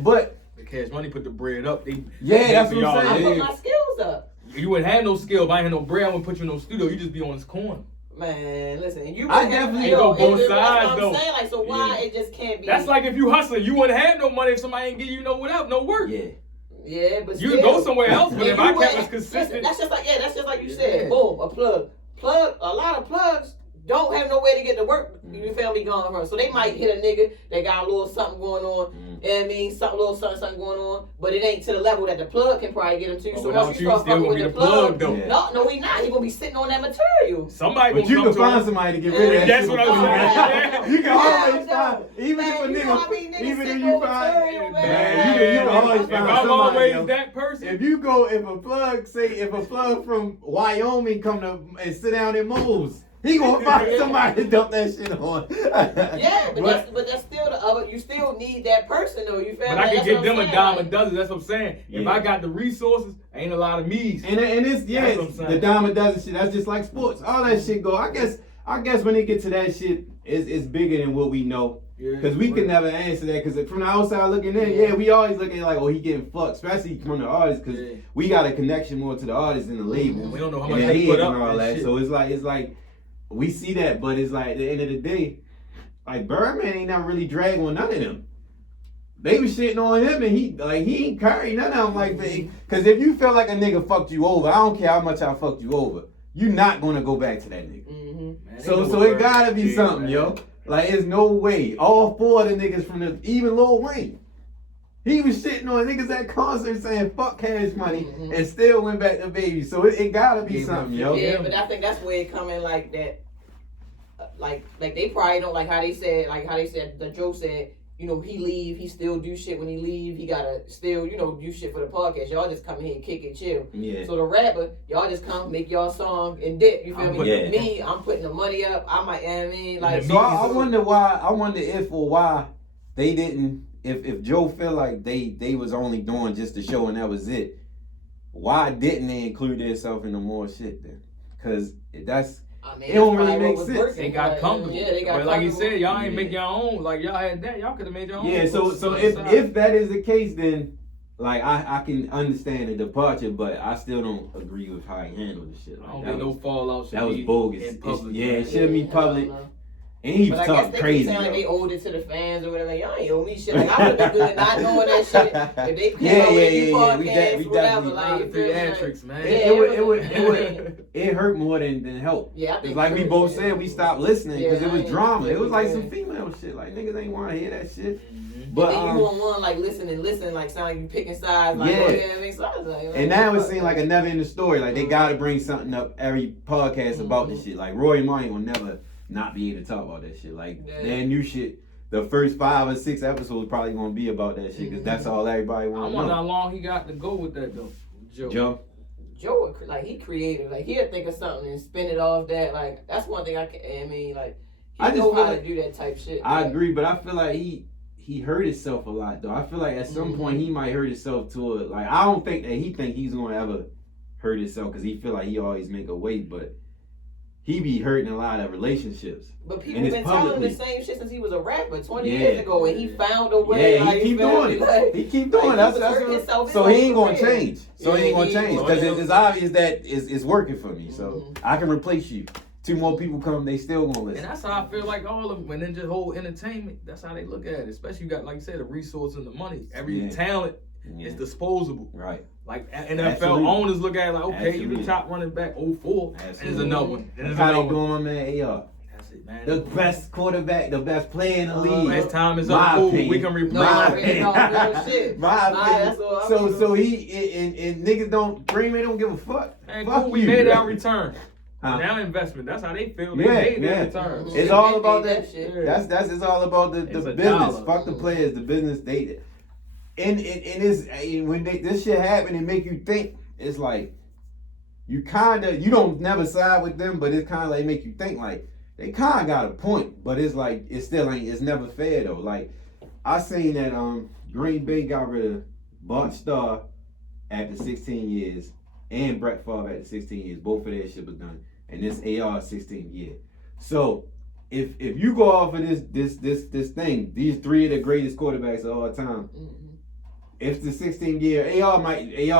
But the Cash Money put the bread up. That's what I'm saying. I put my skills up. You wouldn't have no skill if I ain't had no bread. I wouldn't put you in no studio. You just be on this corner. Man, listen, I definitely go both sides though. That's what I'm saying. Like, so why it just can't be? That's like if you hustling, you wouldn't have no money if somebody ain't give you no work. Yeah, but you can go somewhere else. But if I kept us consistent, that's just like you said. Boom, a plug. A lot of plugs don't have no way to get to work. You feel me? Going from. So they might hit a nigga that got a little something going on. You know what I mean? Something going on. But it ain't to the level that the plug can probably get him to. So once you start fucking with the plug, no, he not. He gonna be sitting on that material. Somebody but you can find somebody to get rid of that. That's what I was saying. You can always find, even if a nigga, even if you find, you can always find somebody. I'm always that person. If a plug from Wyoming come to and sit down in Moe's, He gonna find somebody to dump that shit on. Yeah, but that's still the other. You still need that person though. You feel? But like, I can give them a dime a like, dozen. That's what I'm saying. Yeah. If I got the resources, ain't a lot of me's. And it's the dime a dozen shit. That's just like sports. All that shit go. I guess when it get to that shit, it's bigger than what we know. Because we can never answer that. Because from the outside looking in, we always looking like, oh, he getting fucked. Especially from the artists, because we got a connection more to the artists than the label. We don't know how and much they put up and all that. shit. So it's like we see that, but it's like at the end of the day, like Birdman ain't never really drag on none of them. They was shitting on him, and he ain't carry none of them like that. Because if you feel like a nigga fucked you over, I don't care how much I fucked you over, you not gonna go back to that nigga. Mm-hmm. So it gotta be something, yo. Like, there's no way. All four of the niggas from even Lil Wayne, he was shitting on niggas at concerts saying fuck Cash Money and still went back to Baby. So it gotta be something, yo. Yeah, but I think that's where it coming like that. Like they probably don't like how they said the joke said, you know, he still do shit when he leave. He gotta still, you know, do shit for the podcast. Y'all just come here and kick and chill. Yeah. So the rapper, y'all just come make y'all song and dip. You feel me? Yeah. Me, I'm putting the money up. I might, you know what I mean, like. So I wonder if or why they didn't. If Joe feel like they was only doing just the show and that was it, why didn't they include themselves in the more shit then? Because that's. I mean, it don't really make sense. They got comfortable. Yeah, they got but like you comfortable. said, y'all ain't make your own. Like y'all had that, y'all could have made your own. Yeah, so if that is the case, then like I can understand the departure, but I still don't agree with how he handled the shit. Like, I don't think no fallout should that was be bogus. in public. It shouldn't be public. And he was But I talking guess they crazy. keep saying like they owed it to the fans or whatever. Like, y'all ain't owe me shit. Like I would have been good not knowing that shit. If they came over and you podcast, We whatever, definitely like you feel me? theatrics, man. It hurt more than help. Yeah, I think it's like we both said, we stopped listening because it was drama. It was like yeah. some female shit. Like niggas ain't want to hear that shit. But then you want like listen, like sound like you picking sides, like yeah. you know what I mean? So I was like, and now it seems like a never ending story. Like they gotta bring something up every podcast about this shit. Like Roy Martin will never not be able to talk about that shit. Like their new shit, the first 5 or 6 episodes probably gonna be about that shit because that's all everybody want to know. I wonder how long he got to go with that though. Joe, like he creative, like he'll think of something and spin it off that. Like that's one thing I mean, like he know how to do that type shit. I agree, but I feel like he hurt himself a lot though. I feel like at some point he might hurt himself to it. Like I don't think that he think he's gonna ever hurt himself because he feel like he always make a way, but he be hurting a lot of relationships. But people been telling him the same shit since he was a rapper 20 years ago, and he found a Yeah, way. he like, keep doing it. Like, he keep doing like, it. So he ain't gonna change. So he ain't gonna change because it's obvious that it's working for me. So I can replace you. 2 more people come, they still gonna listen. And that's how I feel like all of them, when in just whole entertainment, that's how they look at it. Especially you got, like you said, the resource and the money. Every talent is disposable. Right. Like NFL owners look at it like, okay, you the top running back 04. And there's another one. That's how they doing my man AR. That's it, man. The best quarterback, the best player in the league. His time is up. Cool. We can replace So he and niggas don't Green Bay don't give a fuck. Man, fuck cool, we made our return. Now investment. That's how they feel. They made their return. It's all about that shit. That's it's all about the business. Dollar. Fuck the players, the business. They and it's when this shit happen and make you think. It's like you don't never side with them, but it's kind of like make you think like they kind of got a point, but it's like it still ain't. It's never fair though. Like I seen that Green Bay got rid of Bart Starr after 16 years and Brett Favre after 16 years. Both of their shit was done. And this AR 16th year. So if you go off of this thing, these 3 of the greatest quarterbacks of all time, if the 16th year, AR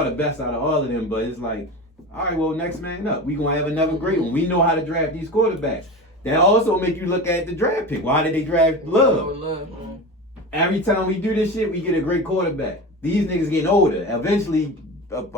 the best out of all of them, but it's like, all right, well, next man up. We gonna have another great one. We know how to draft these quarterbacks. That also make you look at the draft pick. Why did they draft Love? Every time we do this shit, we get a great quarterback. These niggas getting older. Eventually, Rodgers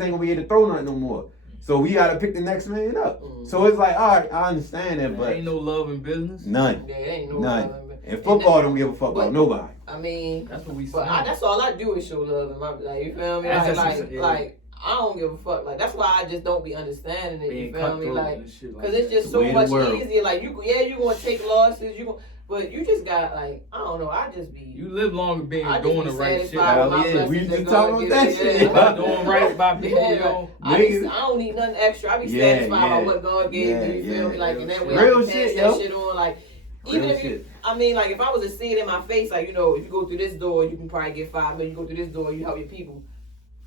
ain't gonna be able to throw nothing no more. So we gotta pick the next man up. So it's like, all right, I understand that, but ain't no love in business. None. There ain't no None. love in business. And football don't give a fuck about nobody. I mean, that's what we. But that's all I do is show love in my like. You feel me? Like I don't give a fuck. Like that's why I just don't be understanding it. You feel me? Like, cause it's just so much easier. Like you gonna take losses. But you just got like, I don't know, I just be. You live longer being I doing the just be right shit. satisfied with my Hell yeah, we blessings just that talking God about gives that me. shit. About doing right by people, Yeah, yo. I don't need nothing extra. I be satisfied by what God gave me. You feel me? Like, and that way Real I can pass shit, that yo. shit on. Like, even Real if you, shit. I mean, like, if I was to see it in my face, like, you know, if you go through this door, you can probably get $5 million. You go through this door, you help your people.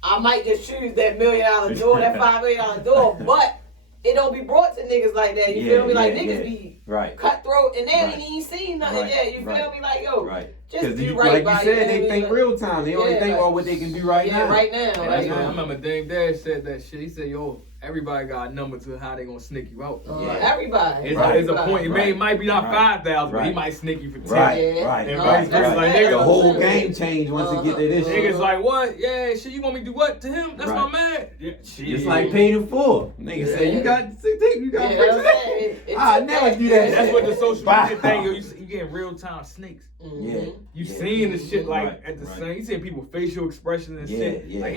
I might just choose that $1 million door, that $5 million door, but it don't be brought to niggas like that. You feel me? Like, niggas be cutthroat, and they ain't even seen nothing yet. You feel me? Like, yo, just be right by like you said, they think real time. They only think about what they can do right now. Yeah, right now. Like, I remember Dame Dash said that shit. He said, yo, everybody got a number to how they gonna sneak you out. Everybody. It's a point. It might be not 5,000, but he might sneak you for 10. Right. And vice versa. Like, nigga, the whole game changed once you get to this shit. Niggas like, what? Yeah, shit, you want me to do what to him? That's my man. Yeah, shit. It's like paid in full. Niggas say, you got I never do that. That's what the social media thing, yo, you getting real time snakes. You seeing the shit like at the same. You seeing people facial expressions and shit. Like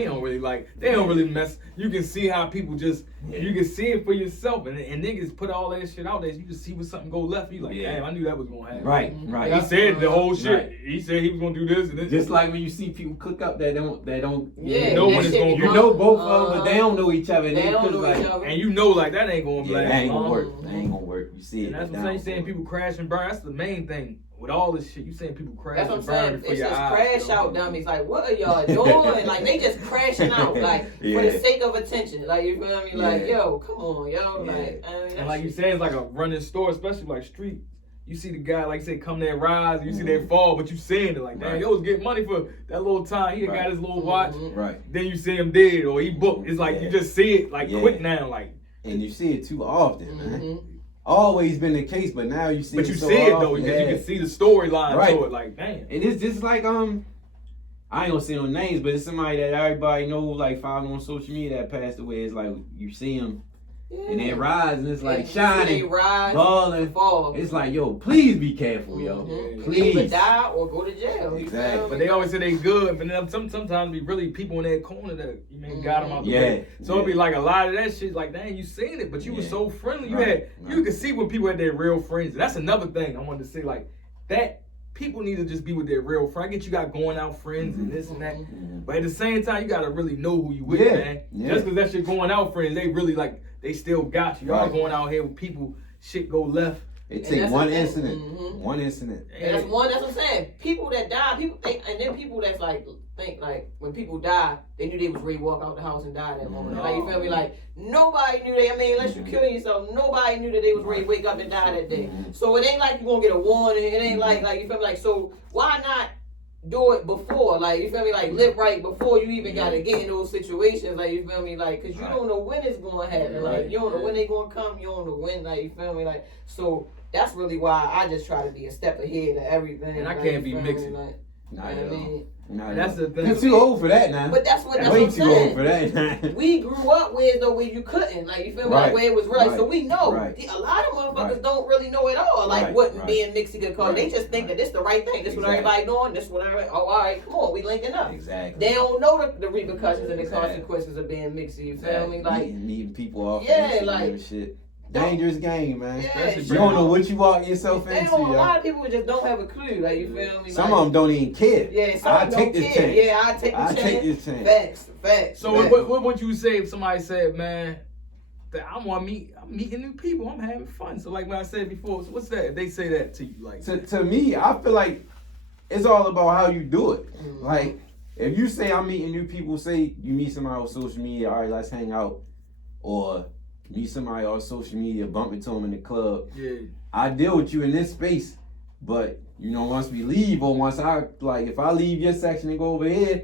they don't really mess. You can see how people just. You can see it for yourself, and niggas put all that shit out there. You can see when something go left. You like, damn, I knew that was gonna happen. Right. He said the whole shit. He said he was gonna do this and this. Just like when you see people cook up that don't. You know when it's gonna. You know both of them, but they don't know each other. And they don't know like, each other. And you know like that ain't gonna last. That ain't gonna long. work. That ain't gonna work. You see it. And that's what I'm saying. People crash and burn. That's the main thing. With all this shit, you saying people crash That's what and I'm burn saying. before It's your just eyes. crash out dummies. Like, what are y'all doing? Like, they just crashing out, like, for the sake of attention. Like, you feel me? Like, yo, come on, yo. Like, I mean, and like you said, it's like a running store, especially like street. You see the guy, like you say, come there, rise, you see they fall, but you seeing it like, damn, yo was getting money for that little time. He got his little watch. Then you see him dead or he booked. It's like you just see it like quick now, like. And you see it too often, man. Always been the case, but now you see it. But you see it though, because you can see the storyline to it, like, damn. And it's just like I ain't gonna say no names, but it's somebody that everybody knows, like following on social media that passed away. It's like you see him and then rise, and it's like shining, balling, fall. It's like, yo, please be careful, yo. Please. Either die or go to jail. Exactly. But they always say they good, but then sometimes be really people in that corner that got them out the way. So it'd be like a lot of that shit. Like, dang, you seen it, but you was so friendly. You could see when people had their real friends. That's another thing I wanted to say. Like that. People need to just be with their real friend. I get you got going out friends and this and that, but at the same time, you gotta really know who you with, man. Just because that shit going out friends, they really like they still got you. Y'all going out here with people, shit go left. It takes one incident. One incident. And that's what I'm saying. People that die, and then people that's like think like when people die, they knew they was ready to walk out the house and die that moment. Like, you feel me? Like nobody knew they. I mean, unless you kill yourself, nobody knew that they was ready to wake up and die that day. So it ain't like you gonna get a warning. It ain't like you feel me? Like, so why not do it before? Like, you feel me? Like, live right before you even gotta get in those situations. Like, you feel me? Like, cause you don't know when it's gonna happen. Like, you don't know when they gonna come. You don't know when. Like, you feel me? Like, so. That's really why I just try to be a step ahead of everything. And I can't be mixing. Like, that's the thing. You're too old for that now. But that's what I'm way saying. Too old for that. We grew up with though where you couldn't, like, you feel me, like where it was right. So we know a lot of motherfuckers don't really know at all, like what being mixed good cause. They just think that this the right thing. This what everybody doing. This what everybody. Oh, all right, come on, we linking up. Exactly. They don't know the repercussions and the consequences of being mixed. You feel me? Like meeting people off. Like shit. Dangerous game, man. Yeah, you don't know what you walk yourself into. A lot of people just don't have a clue. Like, you feel me? Some of them don't even care. Yeah, some don't care. Yeah, I take this chance. Facts. So what would you say if somebody said, man, that I'm meeting new people, I'm having fun. So like when I said before, so what's that? If they say that to you, like to me, I feel like it's all about how you do it. Like if you say I'm meeting new people, say you meet somebody on social media, all right, let's hang out, or meet somebody on social media, bump into them in the club. Yeah. I deal with you in this space, but you know, once we leave or once if I leave your section and go over here,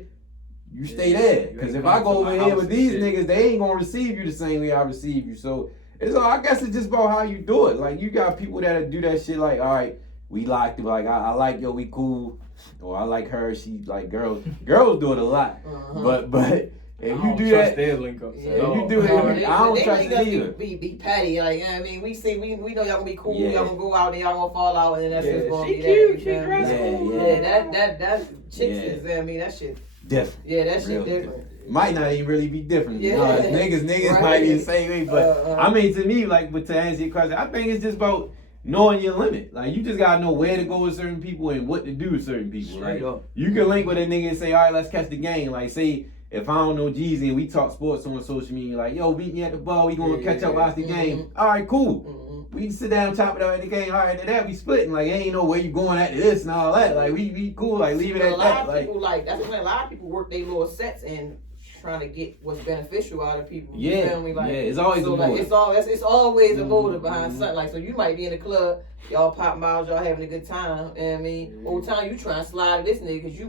you stay there. Because if I go over here with these niggas, they ain't gonna receive you the same way I receive you. So I guess it's just about how you do it. Like you got people that do that shit like, all right, we locked it. Like I like yo, we cool. Or I like her, she like girls. Girls do it a lot. But if you do that, you do it. I don't trust it either. Be petty, like, you know what I mean? We know y'all gonna be cool. Y'all gonna go out there, y'all gonna fall out, and then that's just gonna be cute. She dressed cool. That chicks is. I mean, that shit different. Yeah, that shit different. Might not even really be different. Yeah. Niggas might be the same way. But I mean, to me, like, to answer your question, I think it's just about knowing your limit. Like, you just gotta know where to go with certain people and what to do with certain people. Like, you can link with a nigga and say, all right, let's catch the game. Like, say, if I don't know Jeezy and we talk sports on social media, like, yo, meet me at the bar, we gonna catch up after the game. All right, cool. We can sit down, chop it out at the game. All right, then that we splitting. Like, ain't no where you going after this and all that. Like, we cool. Like, leave it at that. A lot of people, like, that's when a lot of people work their little sets and trying to get what's beneficial out of people. You feel me? Like, it's always so a motive. It's always a motive behind something. Like, so you might be in the club, y'all pop bottles, y'all having a good time. You know what I mean? Whole time you trying to slide to this nigga because you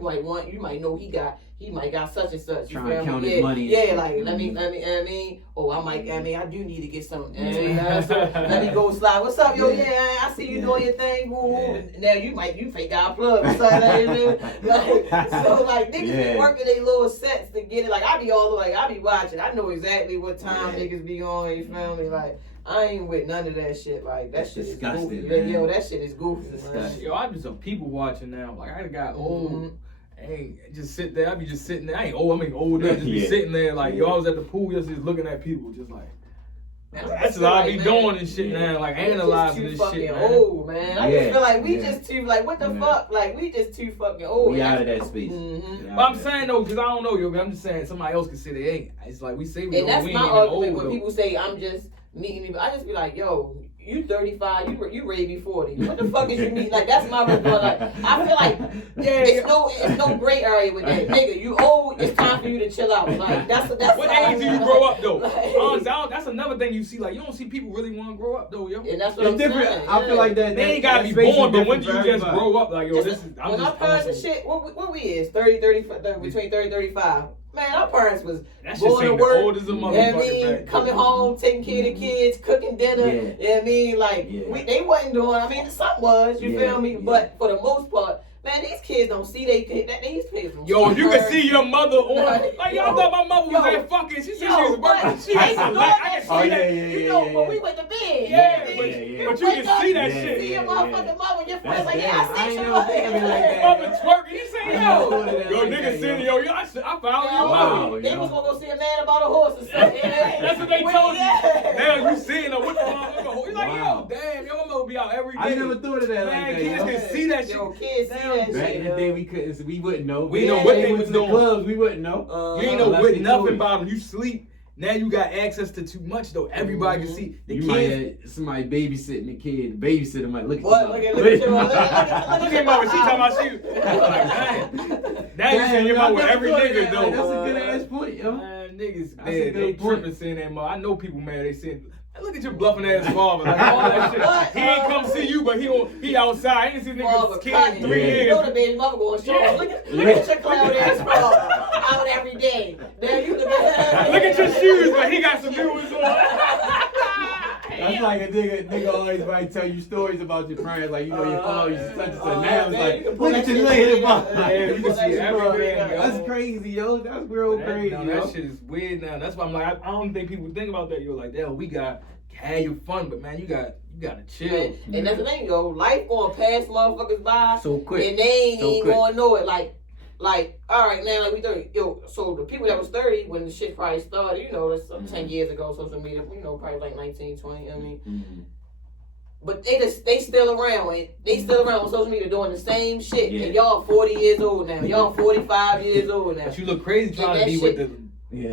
might know he might got such and such. You trying to count his money. Yeah, like let me, I mean, I do need to get some. So let me go slide. What's up, yo? Yeah, I see you doing your thing. Woo. Now you fake out plug. So like niggas be working their little sets to get it. Like I be watching. I know exactly what time niggas be on. You feel me? Like I ain't with none of that shit. Like that shit is goofy. Yo, that shit is goofy. Yo, I do some people watching now. Like I got old. Hey, just sit there. I be just sitting there. I ain't old. I mean old enough. Just be sitting there like yo. I was at the pool yesterday, just looking at people, just like. That's what I be doing and shit now, like analyzing this shit, man. Old, man. I just feel like we just too, like, what the fuck? Like, we just too fucking old. We out of that space. But I'm saying though, because I don't know, yo. I'm just saying somebody else can say they ain't. It's like we say we. And that's we my ain't argument old, when people say I'm just meeting me. I just be like, yo. You 35, you ready to be 40. What the fuck is you mean? Like, that's my response. Like, I feel like it's no gray area with that. Nigga, you old, it's time for you to chill out. Like, that's what age do you grow up, though? Honestly, that's another thing you see. Like, you don't see people really want to grow up, though, yo. And that's what I'm different. Saying. I feel like that. They ain't got to be born, but when do you just grow up? Like, yo, this is, when our parents and shit, what we is? 30, between 30 and 35. Man, our parents was going to work, old as a motherfucker, coming home, taking care of the kids, cooking dinner, you know what I mean? Like, they wasn't doing, I mean, some was, you feel me? But for the most part, man, these kids don't see these kids. Yo, you can see your mother on, like, y'all thought my mother was there fucking, she said she was working. She ain't doing that shit. You know, when we went to bed. Yeah, but you can see that shit. See your motherfucking mother and your friends like, yeah, I see you. Mother twerking, you say, yo, nigga sitting, yo, I found your mother. They was gonna go see a man about a horse or something. That's what they told you. Now you seeing her with the motherfucker. You're like, yo, damn, your mama will be out every day. I never thought of that like that. Kids can see that shit. Yo, kids see that shit. Back in the day, we wouldn't know. We know what they was doing. Clubs, we wouldn't know. You ain't know what nothing about them. You sleep. Now you got access to too much though. Everybody can see the you kids. Might have somebody babysitting the kid. The babysitter might look at what? Look at mama. She talking about she. Like, damn. Now you saying your mama with every nigga though. That's a good ass point, yo. Man, niggas, they tripping saying that. I know people mad. They saying. Look at your bluffing ass father, like all that shit. He ain't come see you, but he outside. He ain't seen niggas kids 3 years. You know the baby mother going show. Look at your clown ass father out every day. Then you look at your shoes, but he got some new ones on. That's like a nigga always might tell you stories about your parents, like you know your father used to such and such. Now it's like, look at your lady mom. You can see everything. That's crazy, yo. That's real crazy. No, that shit is weird now. That's why I'm like, I don't think people think about that. You're like, damn, we got have your fun, but man, you gotta chill. And that's the thing, yo. Life gonna pass motherfuckers by so quick, and they ain't gonna know it. Like, all right, man, like we 30. Yo, so the people that was 30 when the shit probably started, you know, that's 10 years ago, social media, you know, probably like 19, 20, I mean. But they still around, and they still around on social media doing the same shit. And y'all 40 years old now. Y'all 45 years old now. But you look crazy trying to be with the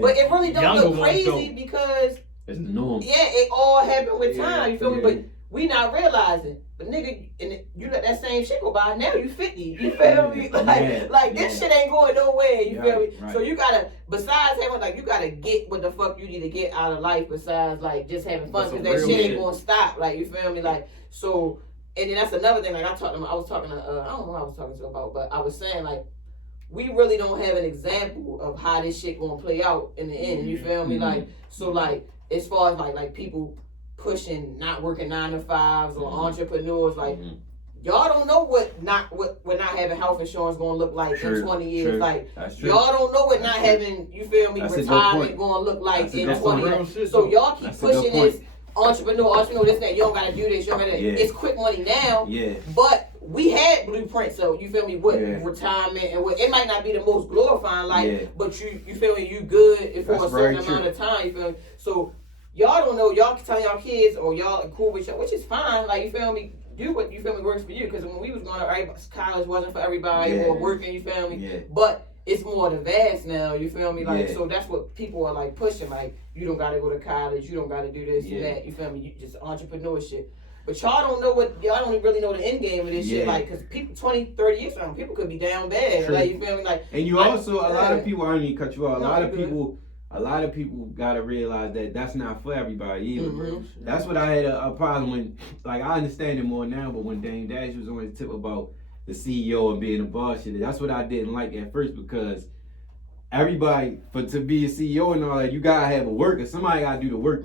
But it really don't look crazy because it's the norm. Yeah, it all happened with time, you feel me? But we not realizing. But nigga, and you let that same shit go by. Now you 50. You feel me? Like this shit ain't going nowhere. You feel me? Right. So you gotta, besides having you gotta get what the fuck you need to get out of life. Besides just having fun, because that shit ain't gonna stop. Like you feel me? Like so, and then that's another thing. Like I was talking to, I don't know who I was talking to about, but I was saying we really don't have an example of how this shit gonna play out in the end. You feel me? As far as like people pushing not working 9 to 5s or entrepreneurs, y'all don't know what not having health insurance gonna look like in 20 years. Y'all don't know what not having, you feel me, retirement gonna look like in 20 years. So y'all keep pushing this entrepreneur, this, that. You don't gotta do this, you don't gotta do that. It's quick money now. But we had blueprints, so you feel me, with retirement and what it might not be the most glorifying life, but you feel me, you good for a certain amount of time, you feel me? So y'all don't know. Y'all can tell y'all kids or y'all cool with y'all, which is fine. Like, you feel me? Do what you feel me works for you. Because when we was going to college, wasn't for everybody or working. You feel me? Yeah. But it's more the vast now. You feel me? Like, Yeah. so that's what people are like pushing. Like, you don't gotta go to college. You don't gotta do this Yeah. and that. You feel me? You just entrepreneurship. But y'all don't know y'all don't really know the end game of this shit. Like, cause people 20, 30 years from now, people could be down bad. True. Like, you feel me? Like, And you also, a lot of people, I don't even cut you off. No, A lot of people gotta realize that that's not for everybody either. Mhm. That's what I had a problem when, like, I understand it more now, but when Dame Dash was on his tip about the CEO and being a boss shit, that's what I didn't like at first, because everybody, to be a CEO and all that, you gotta have a worker. Somebody gotta do the work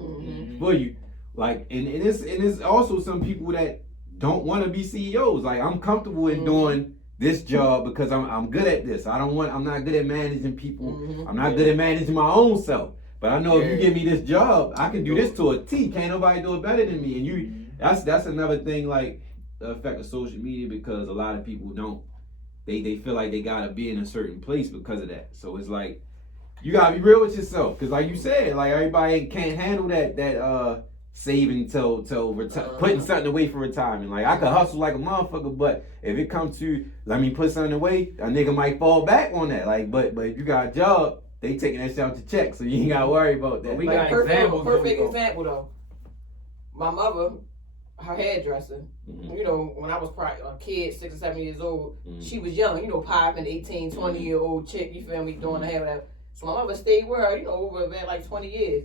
for you. Like, and it's also some people that don't want to be CEOs. Like, I'm comfortable in doing this job because I'm good at this. I'm not good at managing people. I'm not good at managing my own self. But I know if you give me this job, I can do this to a T. Can't nobody do it better than me. And that's another thing, like, the effect of social media, because a lot of people don't. They feel like they gotta be in a certain place because of that. So it's like, you gotta be real with yourself. Cause like you said, like, everybody can't handle that saving till putting something away for retirement. Like, I could hustle like a motherfucker, but if it comes to let me put something away, a nigga might fall back on that. Like, but if you got a job, they taking that shit out to check, so you ain't gotta worry about that. We like, got perfect example though. My mother, her hairdresser, you know, when I was probably a kid, 6 or 7 years old, she was young, you know, popping 18, 20-year-old chick, you feel me, doing the hair, whatever. So my mother stayed with her, you know, over about like 20 years.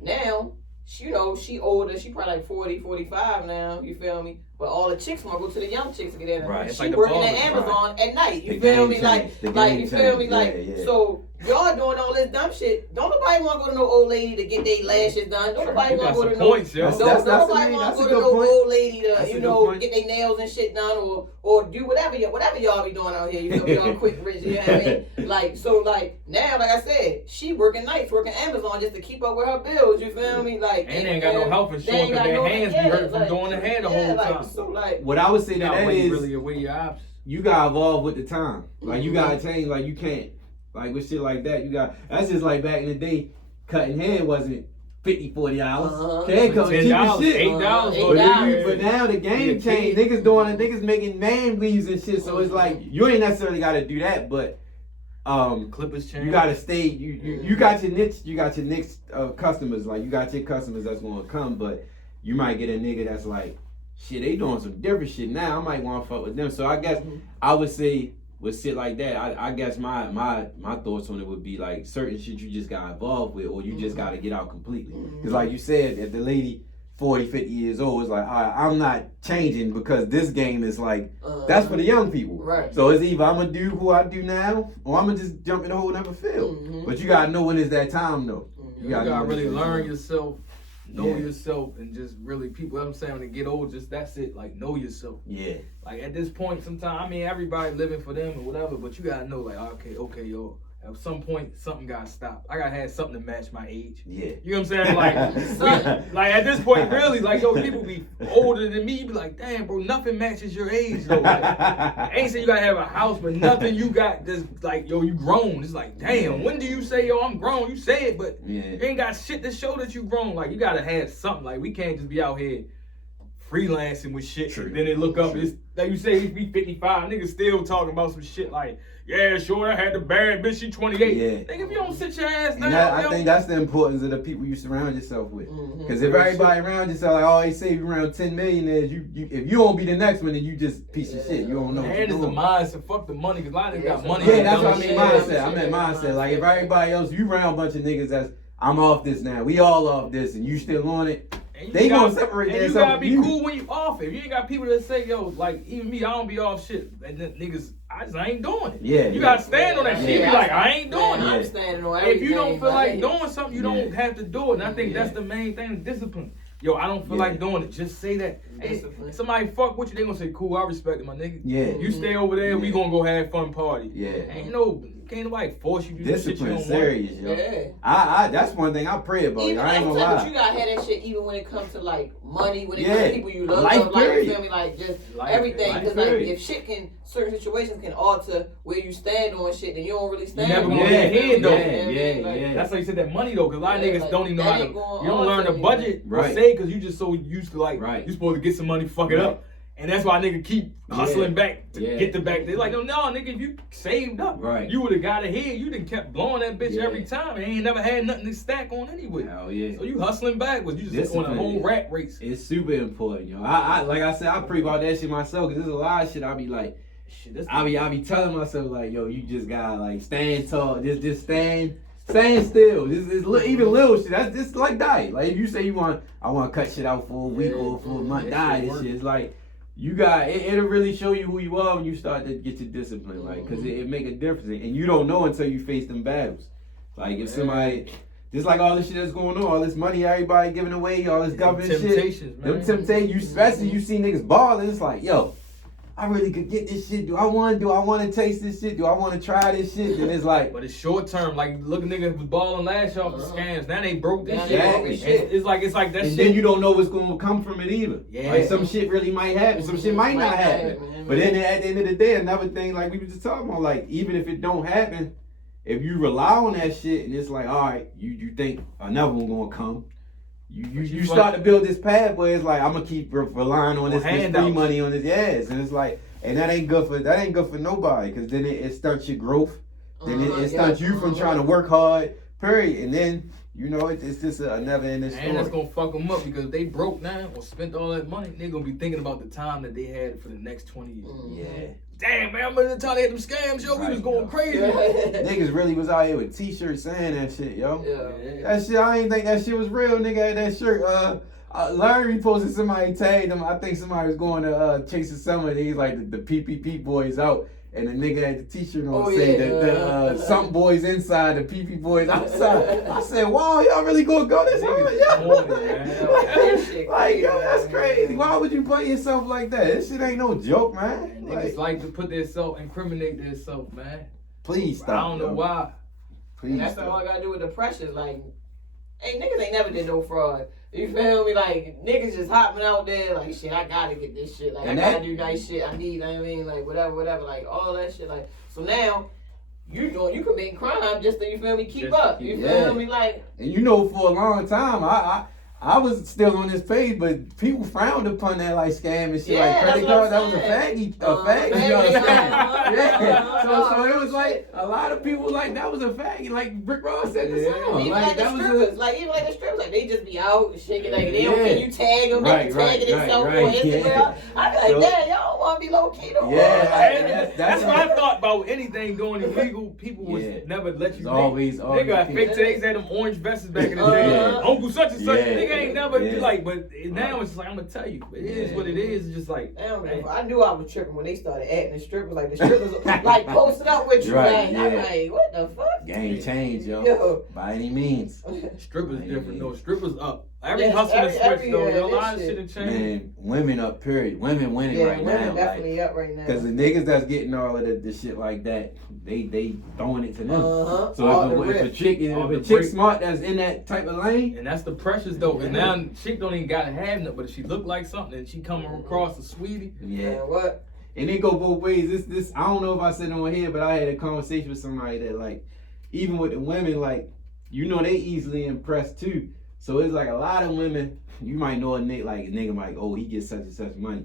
Now, she, you know, she older, she probably like 40, 45 now, you feel me? But all the chicks want to go to the young chicks to get in. Right. She like working at Amazon at night, you feel me? Like, you feel me? Like, so y'all doing all this dumb shit. Don't nobody want to go to no old lady to get their lashes done. Don't nobody want to go to no. Nobody want to go to no old lady to, you know, get their nails and shit done or do whatever y'all be doing out here. You know, y'all quick rich. You know what I mean? Like, so like now, like I said, she working nights, working Amazon just to keep up with her bills. You feel me? Like, and they ain't got no health insurance because their hands be hurt from doing the hair the whole time. So like, what I would say that is really away your options. You gotta evolve with the time. Like, you gotta change. Like, you can't, like, with shit like that, that's just like back in the day, cutting hair wasn't $50, $40. Haircut was cheap as shit. $8. But now the game changed. Niggas making man weaves and shit. So it's like, you ain't necessarily gotta do that, but clippers change. You gotta stay. You got your niche. You got your niche customers. Like, you got your customers that's gonna come, but you might get a nigga that's like, shit, they doing some different shit now. I might want to fuck with them. So I guess I would say with shit like that, I guess my thoughts on it would be like, certain shit you just got involved with, or you just got to get out completely. Because like you said, if the lady 40, 50 years old is like, all right, I'm not changing because this game is like, that's for the young people. Right. So it's either I'm going to do who I do now, or I'm going to just jump in a whole other field. But you got to know when it's that time though. You got to really learn yourself. Know yourself, and just really, people, what I'm saying, when they get old, just that's it, like, know yourself. Yeah. Like, at this point, sometimes, I mean, everybody living for them or whatever, but you gotta know, like, okay, yo, at some point, something gotta stop. I gotta have something to match my age. Yeah. You know what I'm saying? Like, like, at this point, really, like, yo, people be older than me, you be like, damn, bro, nothing matches your age, though. Like, I ain't saying you gotta have a house, but nothing you got just, like, yo, you grown. It's like, damn, when do you say, yo, I'm grown? You say it, but you ain't got shit to show that you grown. Like, you gotta have something. Like, we can't just be out here freelancing with shit. Then they look up, it's, like you say, we 55, niggas still talking about some shit like, yeah, sure, I had the bad bitch, she 28. Yeah. Nigga, if you don't sit your ass down. I think that's the importance of the people you surround yourself with. Because if everybody around yourself, like, oh, they say you around 10 millionaires, if you won't be the next one, then you just piece of shit. You don't know what you're doing. And it's the mindset, fuck the money, because a lot of niggas got money. Yeah, that's what I mean, mindset. I meant mindset. Like, if everybody else, you around a bunch of niggas that's, I'm off this now, we all off this, and you still on it, they gonna separate themselves. And you gotta be cool when you off it. If you ain't got people that say, yo, like, even me, I don't be off shit. And then niggas, I ain't doing it. Yeah. You gotta stand on that shit. Be like, I ain't doing it. I'm standing on everything. If you don't feel like doing something, you don't have to do it. And I think that's the main thing, discipline. Yo, I don't feel like doing it. Just say that. Hey, somebody fuck with you, they gonna say, cool, I respect it, my nigga. Yeah. You stay over there, we gonna go have fun party. Yeah. Ain't no can't nobody force you to do shit you Discipline don't serious, yo. Yeah. I that's one thing I pray about. Even I ain't gonna but lie. you gotta have that shit even when it comes to like money, when it Yeah. comes to people you love, Life like period. you feel me, like just Life- everything. life Because like period. if shit can, certain situations can alter where you stand on shit, then you don't really stand. never on gonna it. get ahead, though. Yeah. That's how you said that money though, because a lot of Yeah, niggas like, don't even know that how to. ain't going You don't on learn to the you. budget or Right. say because you just so used to like Right. you supposed to get some money, fuck it Right. up, and that's why nigga keep hustling Yeah. back to Yeah. get the back. They're like, no, nigga, if you saved up, Right. you would have got ahead. You done kept blowing that bitch Yeah. every time, and ain't never had nothing to stack on anyway. Hell yeah. So you hustling backwards. You just on a Discipline, whole yeah. rat race. It's super important, yo. I like I said, I pray about that shit myself because there's a lot of shit I be like, Shit, this I be telling myself like, yo, you just gotta like stand tall, just stand still. Even little shit. That's just like diet. Like if you say I want to cut shit out for a week or for a month, that diet shit and work. shit. It's like you got it'll really show you who you are when you start to get your discipline, like because it make a difference, and you don't know until you face them battles. Like if somebody. Just like all this shit that's going on, all this money everybody giving away, all this government shit. temptations, man. Them temptations, you especially you see niggas balling, it's like, yo, I really could get this shit. Do I want to taste this shit? Do I want to try this shit? And it's like, But it's short term. Like look, nigga was balling last year off the scams. Now they broke this Now shit. they broke this And shit. It's like that and shit. then you don't know what's going to come from it either. Yeah. Like some shit really might happen, some shit might not happen. But then at the end of the day, another thing, like we were just talking about, like even if it don't happen, if you rely on that shit and it's like, all right, you think another one gonna come, you start to build this path where it's like I'm gonna keep relying on this free handouts. money on this, yes, and it's like, and that ain't good for nobody, because then it stunts your growth, then it stunts you from trying to work hard, period, and then you know it's just a never ending story. And that's gonna fuck them up because if they broke now or spent all that money, they're gonna be thinking about the time that they had for the next 20 years. Yeah. Damn, man, I remember the time they had them scams, yo, we was going crazy. Niggas really was out here with t-shirts saying that shit, yo. Yeah. That shit, I ain't think that shit was real, nigga. Had that shirt. Larry posted, somebody tagged him. I think somebody was going to Chasing Summer. He's like the PPP boys out, and the nigga had the t-shirt on saying that some boys inside, the PP boys outside. I said, wow, y'all really gonna go this hard? Niggas Like, yo, that's crazy. Why would you play yourself like that? This shit ain't no joke, man. Niggas like to put incriminate themselves, man. Please stop. I don't know yo. why. Please That's stop. all I gotta do with the pressures. Like, hey, niggas ain't never did no fraud. You feel me? Like, niggas just hopping out there, like, shit, I gotta get this shit. Like, And I gotta that- do nice shit. I need, I mean, like, whatever. Like, all that shit. Like, so now, you committing crime just to, you feel me, keep Just to up. keep- You yeah. feel me? Like, And you know, for a long time, I was still on this page, but people frowned upon that like scam and shit, Yeah, like credit that's what card. That I'm was a saying. faggy, you know what I'm saying? Uh-huh. Yeah. So it was like a lot of people like that was a faggy. Like Rick Ross said the song. even Like like the that was strippers, like the strippers, like they just be out shaking, like they don't Yeah. care. You tag them, Right, they tagging right, themselves right, on Instagram. yeah. I be like, So- damn, y'all don't want to be low key no more. Yeah, That's what I thought about anything going illegal. People would Yeah. never let you. It's always They got people. fake tags, had them orange vests back in the day. Yeah. Uncle such and such, Yeah. nigga ain't never be Yeah. like. But now it's just like I'm gonna tell you, it is Yeah. what it is. It's just like Damn, I knew I was tripping when they started acting the strippers. Like the strippers, like posted up with you. Right, Like, I'm yeah. like, what the fuck? Game change, yo. Yo. By any means. strippers Man. different. No, strippers up. Every Yes, hustle is every- switched though. yeah, A lot of this shit have changed. Man, women up, period. Women winning Yeah, right women now. definitely up right now. Because the niggas that's getting all of the shit like that, they throwing it to them. Uh-huh. So All if the a rip. chick All the if a chick break. smart that's in that type of lane, And that's the pressures though. Cause now chick don't even gotta have nothing, but if she look like something and she coming across a sweetie. yeah. Man, what? And it go both ways. This I don't know if I said it on here, but I had a conversation with somebody that like, even with the women, like, you know, they easily impressed too. So it's like a lot of women, you might know a nigga might, oh, he gets such and such money.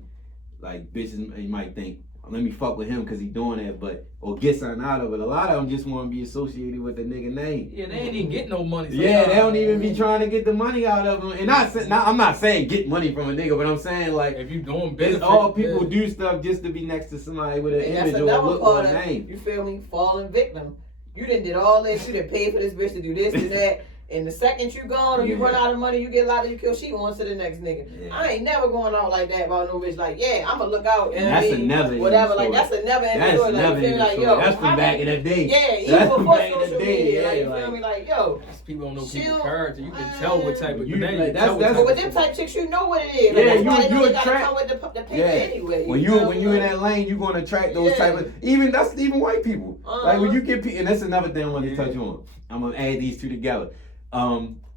Like bitches, you might think, let me fuck with him because he doing that, but or get something out of it. A lot of them just want to be associated with the nigga name. Yeah, they ain't even get no money. Yeah, they don't even be trying to get the money out of them. And I'm not saying get money from a nigga, but I'm saying like, If you doing it's business, all people do stuff just to be next to somebody with an And that's image or a another look or part a of, name. you feel me, falling victim. You done did all this, you done paid for this bitch to do this and that. And the second you gone or you run out of money, you get locked and you kill, she on to the next nigga. Yeah. I ain't never going out like that about no bitch. Like, yeah, I'ma look out. And that's a never whatever. Like, that's a never ending story. Like, you feel like, yo, that's from back in the day. Yeah, even before social media. Like, you feel me? Like, yo. People don't know people's character. You can tell what type of but with them type chicks, you know what it is. Like, yeah, you attract. Come with the paper anyway. When you in that lane, you gonna attract those type of even white people. Like when you get people, and that's another thing I want to touch on. I'm gonna add these two together.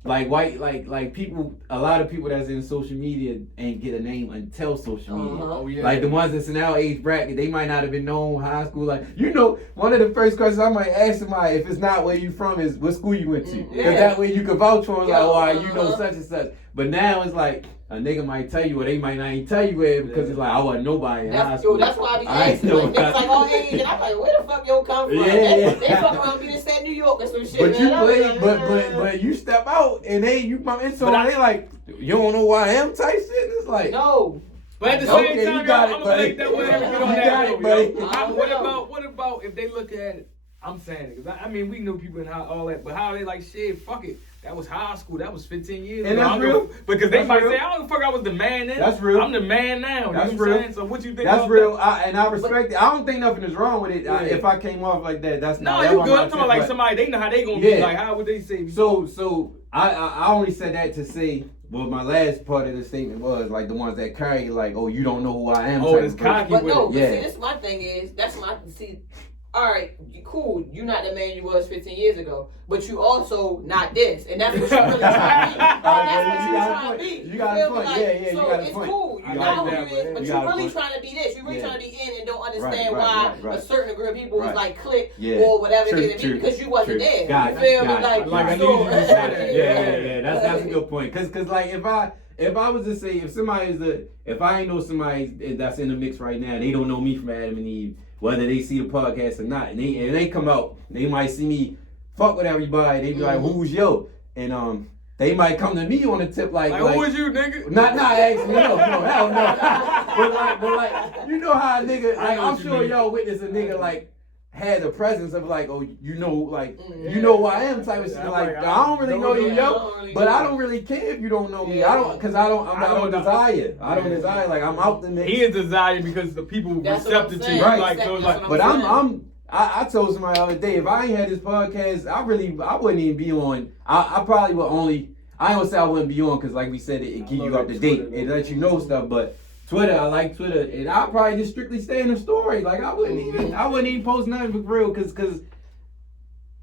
Like white, like people, a lot of people that's in social media ain't get a name until social media. Oh, yeah. Like the ones that's in our age bracket, they might not have been known high school. Like, you know, one of the first questions I might ask somebody, if it's not where you from, is what school you went to. Because that way you can vouch for them, like, oh, you know such and such. But now it's like, a nigga might tell you, or they might not even tell you where, because it's like, I wasn't nobody in high school. That's why I be asking, like, niggas like, oh, age, and I'm like, where the fuck yo come from? They fuck around me and say New York or some shit. But man. you play, but you step out, and you bump into them, they like, you don't know who I am type shit. It's like, no. But at the same time, you got I'm gonna make that whatever get on that. What about if they look at it? I'm saying it because I mean we know people in all that, but how they like shit? Fuck it. That was high school. That was 15 years ago. And that's real. Because they might say, I don't fuck. I was the man then. That's real. I'm the man now. That's you know real. What I'm saying? So what you think? That's about real. That? And I respect it. I don't think nothing is wrong with it. If I came off like that, that's not. No, you good. I'm talking about like somebody. They know how they gonna be. Like how would they say? So I only said that to say. Well, my last part of the statement was like the ones that carry like, oh, you don't know who I am. Oh, it's cocky. But no, see, this my thing is all right, cool. You're not the man you was 15 years ago, but you also not this, and that's what you really trying to be. That's what you trying to be. You got a point. Like, so you got a it's point. cool. You know who you is, but you're really trying to be this. You're really trying to be in and don't understand why a certain group of people was like click or whatever it is because you wasn't there. You feel me? Like I need you to say that. Yeah. That's a good point. Cause like if I was to say if I ain't know somebody that's in the mix right now, they don't know me from Adam and Eve. Whether they see the podcast or not, and they come out, they might see me fuck with everybody. They be like, "Who's yo?" And they might come to me on the tip like who is you, nigga? Not asking no, hell no. but like, you know how a nigga, like I'm sure y'all witness a nigga like had the presence of like, oh, you know who I am type of shit. Like I don't really know you, yo, but I don't really care if you don't know me. I don't desire. I don't desire. Like I'm out the mix. He is desired because the people receptive to you. Right. Like so, like. But I told somebody the other day, if I ain't had this podcast, I wouldn't even be on. I probably would only. I ain't gonna say I wouldn't be on because, like we said, it keep you up to date. It lets you know stuff, but. Twitter, I like Twitter, and I'll probably just strictly stay in the story. Like I wouldn't even post nothing for real, cause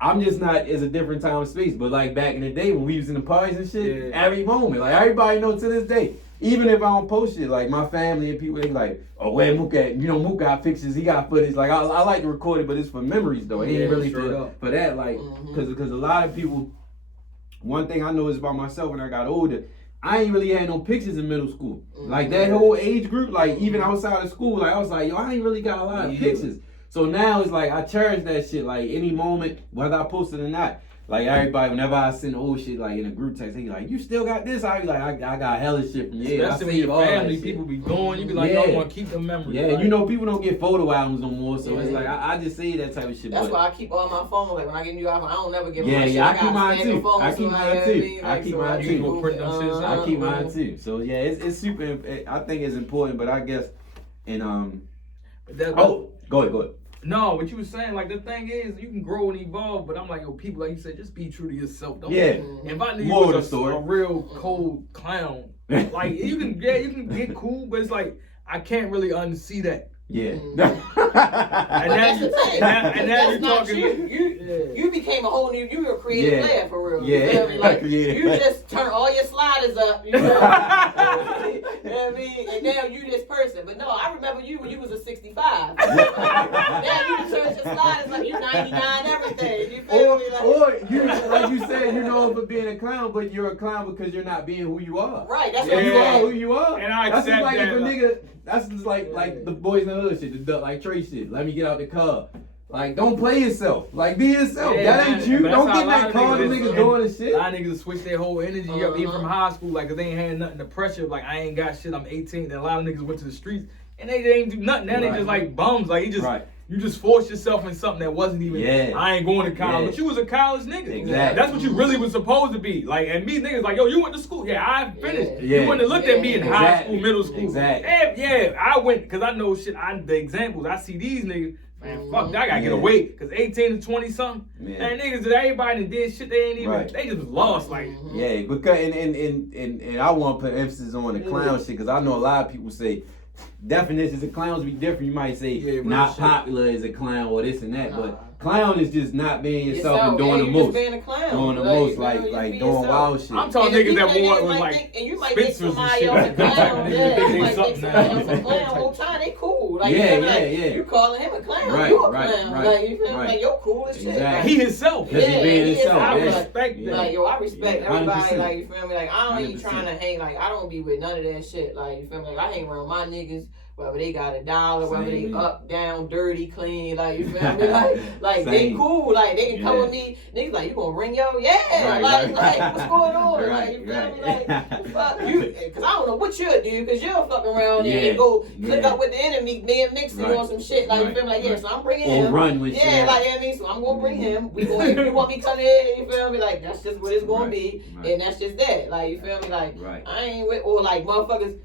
I'm just not. It's a different time and space. But like back in the day when we was in the parties and shit, every moment, like everybody know to this day. Even if I don't post it, like my family and people, they like, oh, where Mook at? You know, Mook got pictures, he got footage. Like I like to record it, but it's for memories though. It ain't really for that, like, cause a lot of people. One thing I noticed about myself when I got older. I ain't really had no pictures in middle school. Like that whole age group, like even outside of school, like I was like, yo, I ain't really got a lot of pictures. So now it's like I cherish that shit. Like any moment, whether I post it or not. Like everybody, whenever I send old shit like in a group text, they be like, you still got this? I be like, I got hella shit from here. Especially when your family, people be going, you be like, I want to keep the memories. Yeah, like, you know, people don't get photo albums no more, so it's like, I just say that type of shit. That's why I keep all my phone. Like when I get a new iPhone, I don't never give my shit. I keep mine too. I keep mine too. So yeah, it's super, I think it's important, but I guess, and go ahead. No, what you was saying, like the thing is, you can grow and evolve, but I'm like, yo, people, like you said, just be true to yourself. Don't if I knew you was a real cold clown, like you can get cool, but it's like I can't really unsee that. Yeah. And now you're talking. You became a whole new. You were a creative player for real. Yeah. You know what I mean? Like, you just turn all your sliders up. You know what I mean? And now you this person. But no, I remember you when you was a 65. Now you turn your sliders like you 99 everything. You feel me? Or you like you said, you know for being a clown, but you're a clown because you're not being who you are. Right. That's what you are. Who you are. And I that's accept just like that. If a nigga. That's just like the boys in the hood shit, the like Trey shit. Let me get out the car. Like, don't play yourself. Like, be yourself. That ain't you. Don't get in that car. The niggas doing the shit. A lot of niggas switch their whole energy up, even from high school. Like, cause they ain't had nothing to pressure. Like, I ain't got shit. I'm 18. And a lot of niggas went to the streets and they ain't do nothing. Now they just like bums. Like, he just you just forced yourself in something that wasn't even. Yeah. I ain't going to college, Yeah. but you was a college nigga. Exactly. That's what you really was supposed to be. Like, and me niggas like, yo, you went to school. Yeah, I finished. Yeah. You wouldn't have looked at me in high Exactly. school, middle school. Exactly. And yeah, I went because I know shit. The examples I see these niggas. Man, fuck, I gotta get away. Cause 18 to 20 something, man, niggas that everybody that did shit they ain't even, they just lost. Like, yeah, because and I want to put emphasis on the clown shit because I know a lot of people say definitions of clowns be different. You might say not popular as a clown or this and that, but clown is just not being yourself and doing the most. Being a clown. Doing the most, like doing wild shit. I'm talking niggas that wore with like and you might think Spencers and somebody shit. else a clown. Yeah, you might think something somebody else a clown. Whole time they cool. Like, Yeah. You calling him a clown? Right, You a right, clown? right, Like, you feel me? right. Like, you're cool as shit. Exactly. Like, he himself. Because he being he is. himself. I Yeah. respect that. Like, yo, I respect Yeah, everybody. 100%. Like, you feel me? Like, I don't even 100%. trying to hang. Like, I don't be with none of that shit. Like, you feel me? Like, I hang around my niggas. Whether they got $1, whether they Same. up, down, dirty, clean, like, you feel me? Like they Same. cool, like they can come with me. Niggas like, you gonna ring yo? Yeah, Right, like right. what's going on? Right, like, you feel me? right. Like, fuck you, cause I don't know what you'll do, cause you'll fuck around and go click yeah. up with the enemy, me and Mixie Right, on some shit, like, you feel me? Like, yeah, so I'm bringing Or him. run with yeah, shit. like, you know what I mean? So I'm gonna bring him. We going, if you want me coming in, you feel me? Like, that's just what it's gonna be, and that's just that. Like, you feel me? Like, I ain't with, or like, motherfuckers,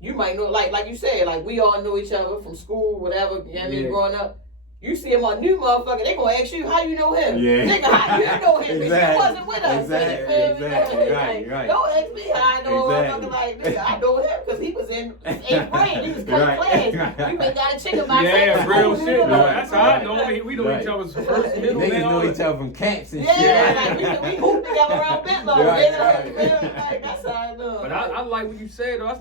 you might know, like you said, like we all know each other from school, whatever, you know what I mean, growing up. You see him on new motherfucker, they gonna ask you how you know him. Yeah. Nigga, how you know him? Because Exactly. you wasn't with us. Exactly. Like, don't ask me how I know a motherfucker. Like, nigga, I know him because he was in 8th grade. He was cutting class. You ain't got a chicken box. Yeah, real shit. You know, That's how I know him. We know each other's first, middle, Niggas now. know each other from camps and shit. Yeah, like we hoop together around Bitlow. Like, that's how I know. But I like what you said though. That's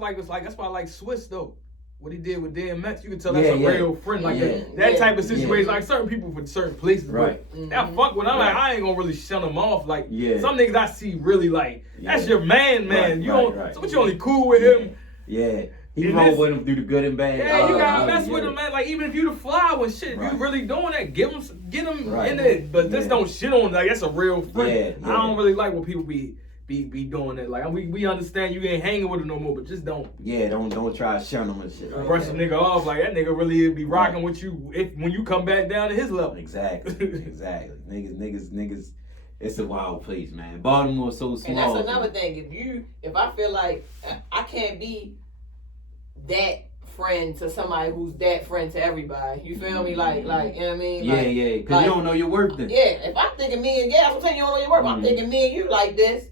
why I like Swiss though. What he did with DMX, you can tell that's a real friend. Like that type of situation, like certain people from certain places. Right. That fuck with. I'm like, I ain't gonna really shun them off. Like some niggas I see really like, that's your man. You don't. So what you only cool with him? Yeah. He roll with him through the good and bad. Yeah, you gotta mess with him, man. Like even if you the fly and shit, if you really doing that, get him in it. But just don't shit on. Like that's a real friend. I don't really like when people be doing that. Like we understand you ain't hanging with him no more, but just don't. Yeah, don't try to shun him and shit. Brush a nigga off like that nigga really be rocking with you when you come back down to his level. Exactly. Niggas. It's a wild place, man. Baltimore's so small. And that's another thing. If I feel like I can't be that friend to somebody who's that friend to everybody. You feel me? Like, you know what I mean? Yeah, because like, you don't know your worth then. Yeah, if I'm thinking me and that's what I'm saying, you don't know your worth. I'm thinking me and you like this.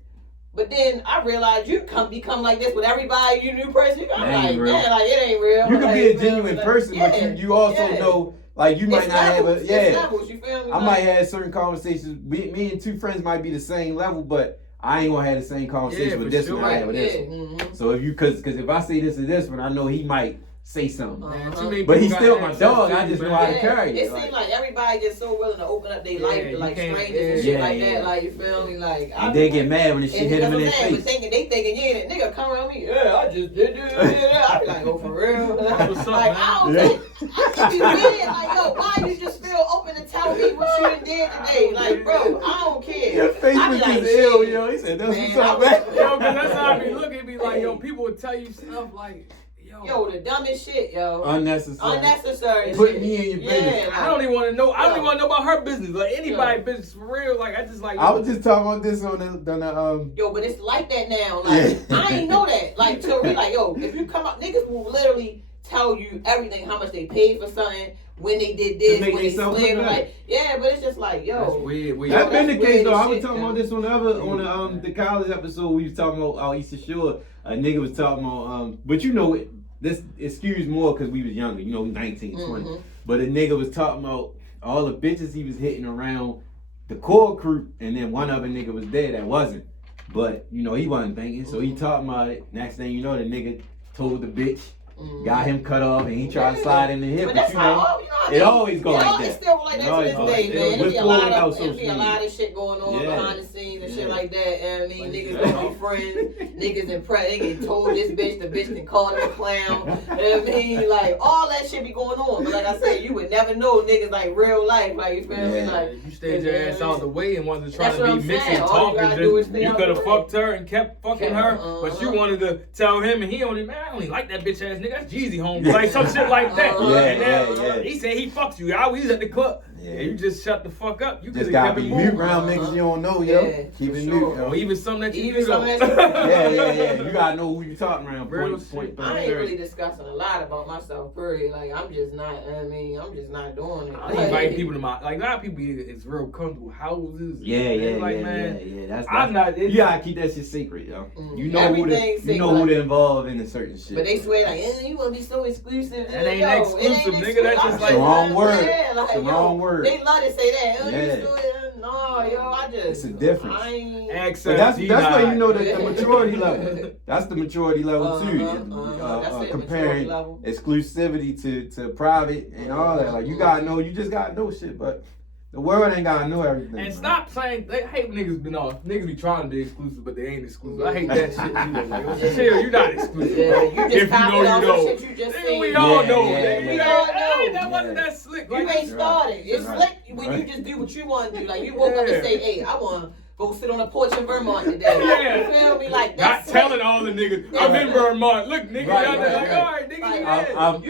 But then I realized you become like this with everybody, you new person. I'm like, man, like it ain't real. You can like, be a genuine person, but you also know, like you might not have a levels, you feel me? I might have certain conversations. Me and two friends might be the same level, but I ain't gonna have the same conversation with this one I have with this one. So if you, cause if I say this to this one, I know he might say something. But he's still my dog. I just know how to carry it. It seems like everybody just so willing to open up their life to like strangers and shit like that. Like you feel me? Like and they get mad when the shit hit them in their face. They thinking you ain't a nigga come around me. Yeah, I just did this. I be like, oh for real? Like I don't think I be weird. Like yo, why you just feel open to tell me what you done did today? Like bro, I don't care. Your face was just ill, yo. He said that's what's up, man. Yo, cause that's how I be looking. Be like, yo, people would tell you stuff like. Yo, the dumbest shit, yo. Unnecessary. Put me in your business. Like, I don't even want to know. I don't even want to know about her business. Like anybody's business for real. Like I just like. I was just talking about this on the Yo, but it's like that now. Like I ain't know that. Like to be like, yo, if you come up, niggas will literally tell you everything, how much they paid for something, when they did this, when they slid, like but it's just like, yo, that's weird. That's been the case though. I was talking about this on the college episode. We was talking about Easter Shore. A nigga was talking about but you know this excuse more because we was younger, you know, 19, 20. But a nigga was talking about all the bitches he was hitting around the core crew, and then one other nigga was there that wasn't. But, you know, he wasn't thinking, so he talking about it. Next thing you know, the nigga told the bitch, got him cut off, and he tried to slide in the hip. But that's it always go like that. It's still like that to this day, man. It be a lot of shit going on behind the scenes. parties and shit like that. And I mean, niggas don't be friends. Niggas impressed. They get told this bitch, the bitch can call them a clown. I mean, like all that shit be going on. But like I said, you would never know niggas like real life. Like you feel me? Like you stayed your ass out the way and wanted to try to be mixing saying. talking. You could have fucked her and kept fucking her, but you wanted to tell him, and he only, man, I only like that bitch ass nigga. That's Jeezy home, like some shit like that. He said he fucks you. I was at the club. Yeah, you just shut the fuck up. You just gotta be mute around niggas you don't know, yo. Yeah, keep it mute, or even something that you yeah. You gotta know who you talking around. Point. I ain't really discussing a lot about myself, period. Like I'm just not. I mean, I'm just not doing it. I invite people to my like a lot of people. It's real comfortable houses. That's I'm not. You gotta keep that shit secret, yo. You know who to involve in a certain shit. But they swear like, you wanna be so exclusive. That ain't exclusive, nigga. That's just like the wrong word. It's the wrong word. They love to say that. No, yo, I just. It's a difference. But that's where you know the maturity level. That's the maturity level too. Comparing exclusivity to private and all that. Like you gotta know. You just gotta know shit, but. The world ain't gotta know everything. And stop saying, I hate when niggas been off. Niggas be trying to be exclusive, but they ain't exclusive. I hate that shit too. Like, chill, you're not exclusive. Yeah, you just if you know, you know. Shit you just we all know. We all know. That wasn't that slick. You ain't started. It's slick when you just do what you want to do. Like you woke up and say, hey, I want to go sit on a porch in Vermont today. You feel me? Like that's not telling all the niggas, I'm in Vermont. Look, nigga, y'all like, all right, nigga,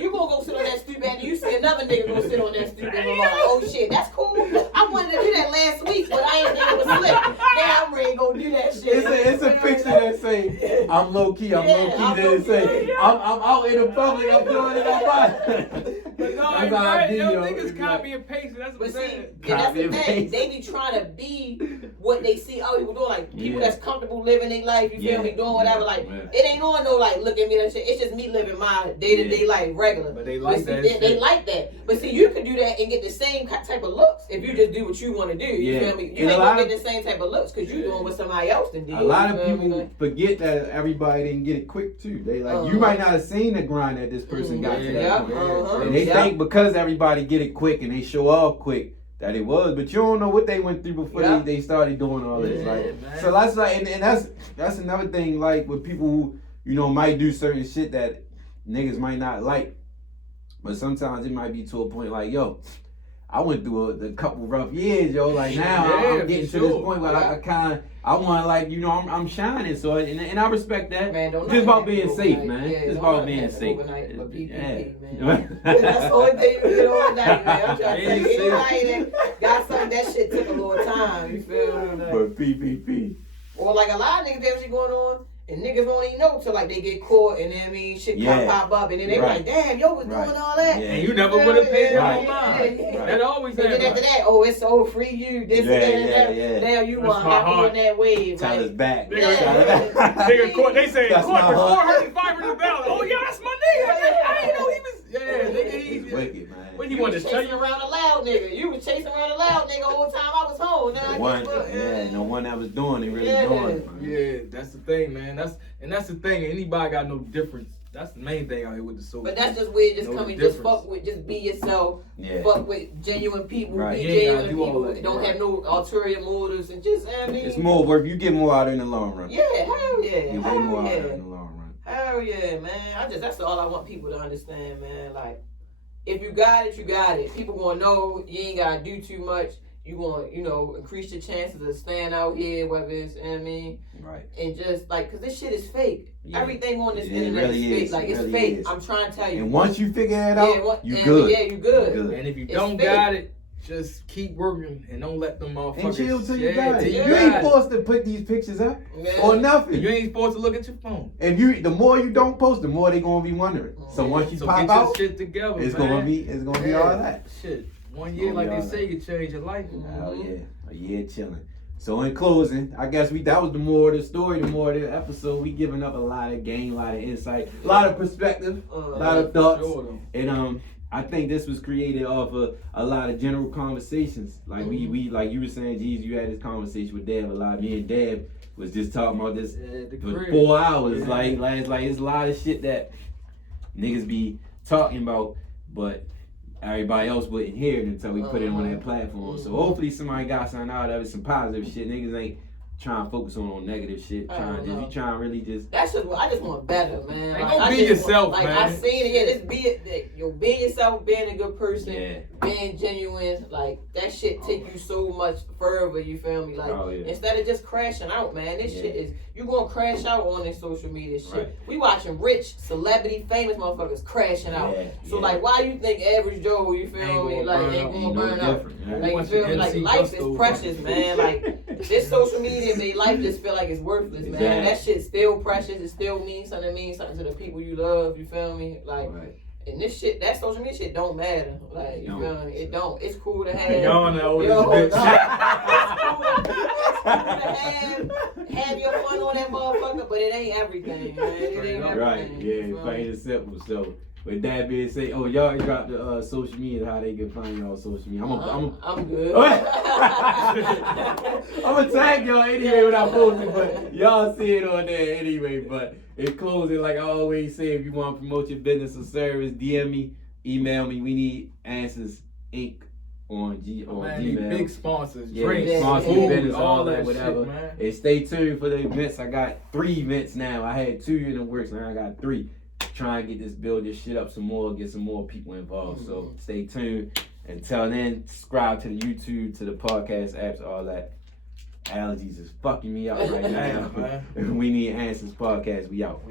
you gonna go sit on that stoop and you see another nigga go sit on that stoop and like, oh shit, that's cool. I wanted to do that last week, but I ain't been able to slip. Now I'm ready to go do that shit. It's a picture that say, I'm low key. Then it say, I'm out in the public. I'm doing it on my. But no, that's right. Yo, niggas copy and paste. That's what I'm saying. That's the thing. They be trying to be what they see other people doing. Like people that's comfortable living their life. You feel me? Doing whatever. Like it ain't on no like look at me and shit. It's just me living my day-to-day life regular. But they like that. They like that. But see, you could do that and get the same type of looks if you just do what you want to do. You feel me? You ain't gonna get the same type of looks because you doing what somebody else did. A lot of people forget that everybody didn't get it quick too. They like you might not have seen the grind that this person got to that point, and they think because everybody get it quick and they show off quick that it was, but you don't know what they went through before they started doing all this. Like, so that's like, and that's another thing. Like with people who might do certain shit that niggas might not like, but sometimes it might be to a point like, yo, I went through a couple rough years, yo. Like now I'm getting to this point where I want like I'm shining. So and I respect that. Man, don't just about being safe, man. Just about being safe. Overnight, but PPP, man. That's the only thing you get overnight, man. I'm trying to tell you, anybody that got something, that shit took a little time. You feel me? Like, but PPP. Or like a lot of niggas that shit going on. And niggas don't even know till like they get caught and then shit pop up and then they like, damn, yo was doing all that. Yeah. And you never would have paid your own mind. That always happens. And then after that, it's so free you, this and that. Now you want to hop on that wave. Tyler's back. Nigga court, they say court for $400, $500. Oh yeah, that's my nigga. I didn't know he was. Nigga, he's wicked, man. What he wanted to tell you around a loud nigga? You was chasing around a loud nigga the whole time I was home. No one that was doing it really doing it. Yeah, that's the thing, man. That's the thing. Anybody got no difference. That's the main thing out here with the social. But that's just weird. Just come and just fuck with, just be yourself. Yeah. Fuck with genuine people. Be genuine people. Don't have no ulterior motives and just. I mean, it's more work. You get more out in the long run. Yeah, hell yeah. You get more out in the long run. Hell yeah, man. That's all I want people to understand, man. Like, if you got it, you got it. People gonna know you ain't gotta do too much. You gonna, increase your chances of staying out here, whether it's, right. And just like, cause this shit is fake. Yeah. Everything on this internet really is fake. is. Like it's really fake. Is. I'm trying to tell you. And once you figure it out, you good. Yeah, you good. And if you don't got it, just keep working and don't let them motherfuckers. And chill till you got it. Yeah. You ain't forced to put these pictures up or nothing. You ain't supposed to look at your phone. And the more you don't post, the more they gonna be wondering. So once you pop get out, your shit together, it's gonna be all that. Shit. 1 year, like they say, you change your life. Oh yeah, a year chilling. So in closing, I guess that was the more of the story, the more of the episode. We giving up a lot of game, a lot of insight, a lot of perspective, a lot of thoughts, and I think this was created off of a lot of general conversations. Like we like you were saying, Jeez, you had this conversation with Deb a lot. Me and Deb was just talking about this for 4 hours. Like it's a lot of shit that niggas be talking about, but everybody else wouldn't hear it until we put it on that platform. So hopefully somebody got something out of it, some positive shit. Niggas ain't trying to focus on negative shit. You trying to really just. That's just. I just want better, man. Like, don't be yourself, man. I seen it. Yeah, just being yourself, being a good person, being genuine. Like that shit take you so much further. You feel me? Like instead of just crashing out, man. This shit is you gonna crash out on this social media shit. Right. We watching rich, celebrity, famous motherfuckers crashing out. So like, why you think average Joe? You feel me? Like ain't gonna burn out. Like you feel me? Like life is precious, man. Like this social media made life just feel like it's worthless, man. That shit's still precious. It still means something to the people you love. You feel me? Like, and this shit, that social media shit don't matter. Like, you feel me? It don't. It's cool to have. Y'all know this bitch. It's cool to have your fun on that motherfucker, but it ain't everything, man. It ain't everything. Right? Yeah, plain and simple. So. With that being said, y'all dropped the social media, how they can find y'all on social media. I'm good. I'm gonna tag y'all anyway when I post it, but y'all see it on there anyway. But in closing, like I always say, if you want to promote your business or service, DM me, email me. We need Answers Inc. on Gmail. Big sponsors, drinks, sponsors, business, all that, whatever. Shit, and stay tuned for the events. I got 3 events now. I had 2 in the works, now I got 3. Try and build this shit up some more, get some more people involved. So stay tuned. Until then, subscribe to the YouTube, to the podcast apps, all that. Allergies is fucking me out right now. We need Answers Podcast. We out.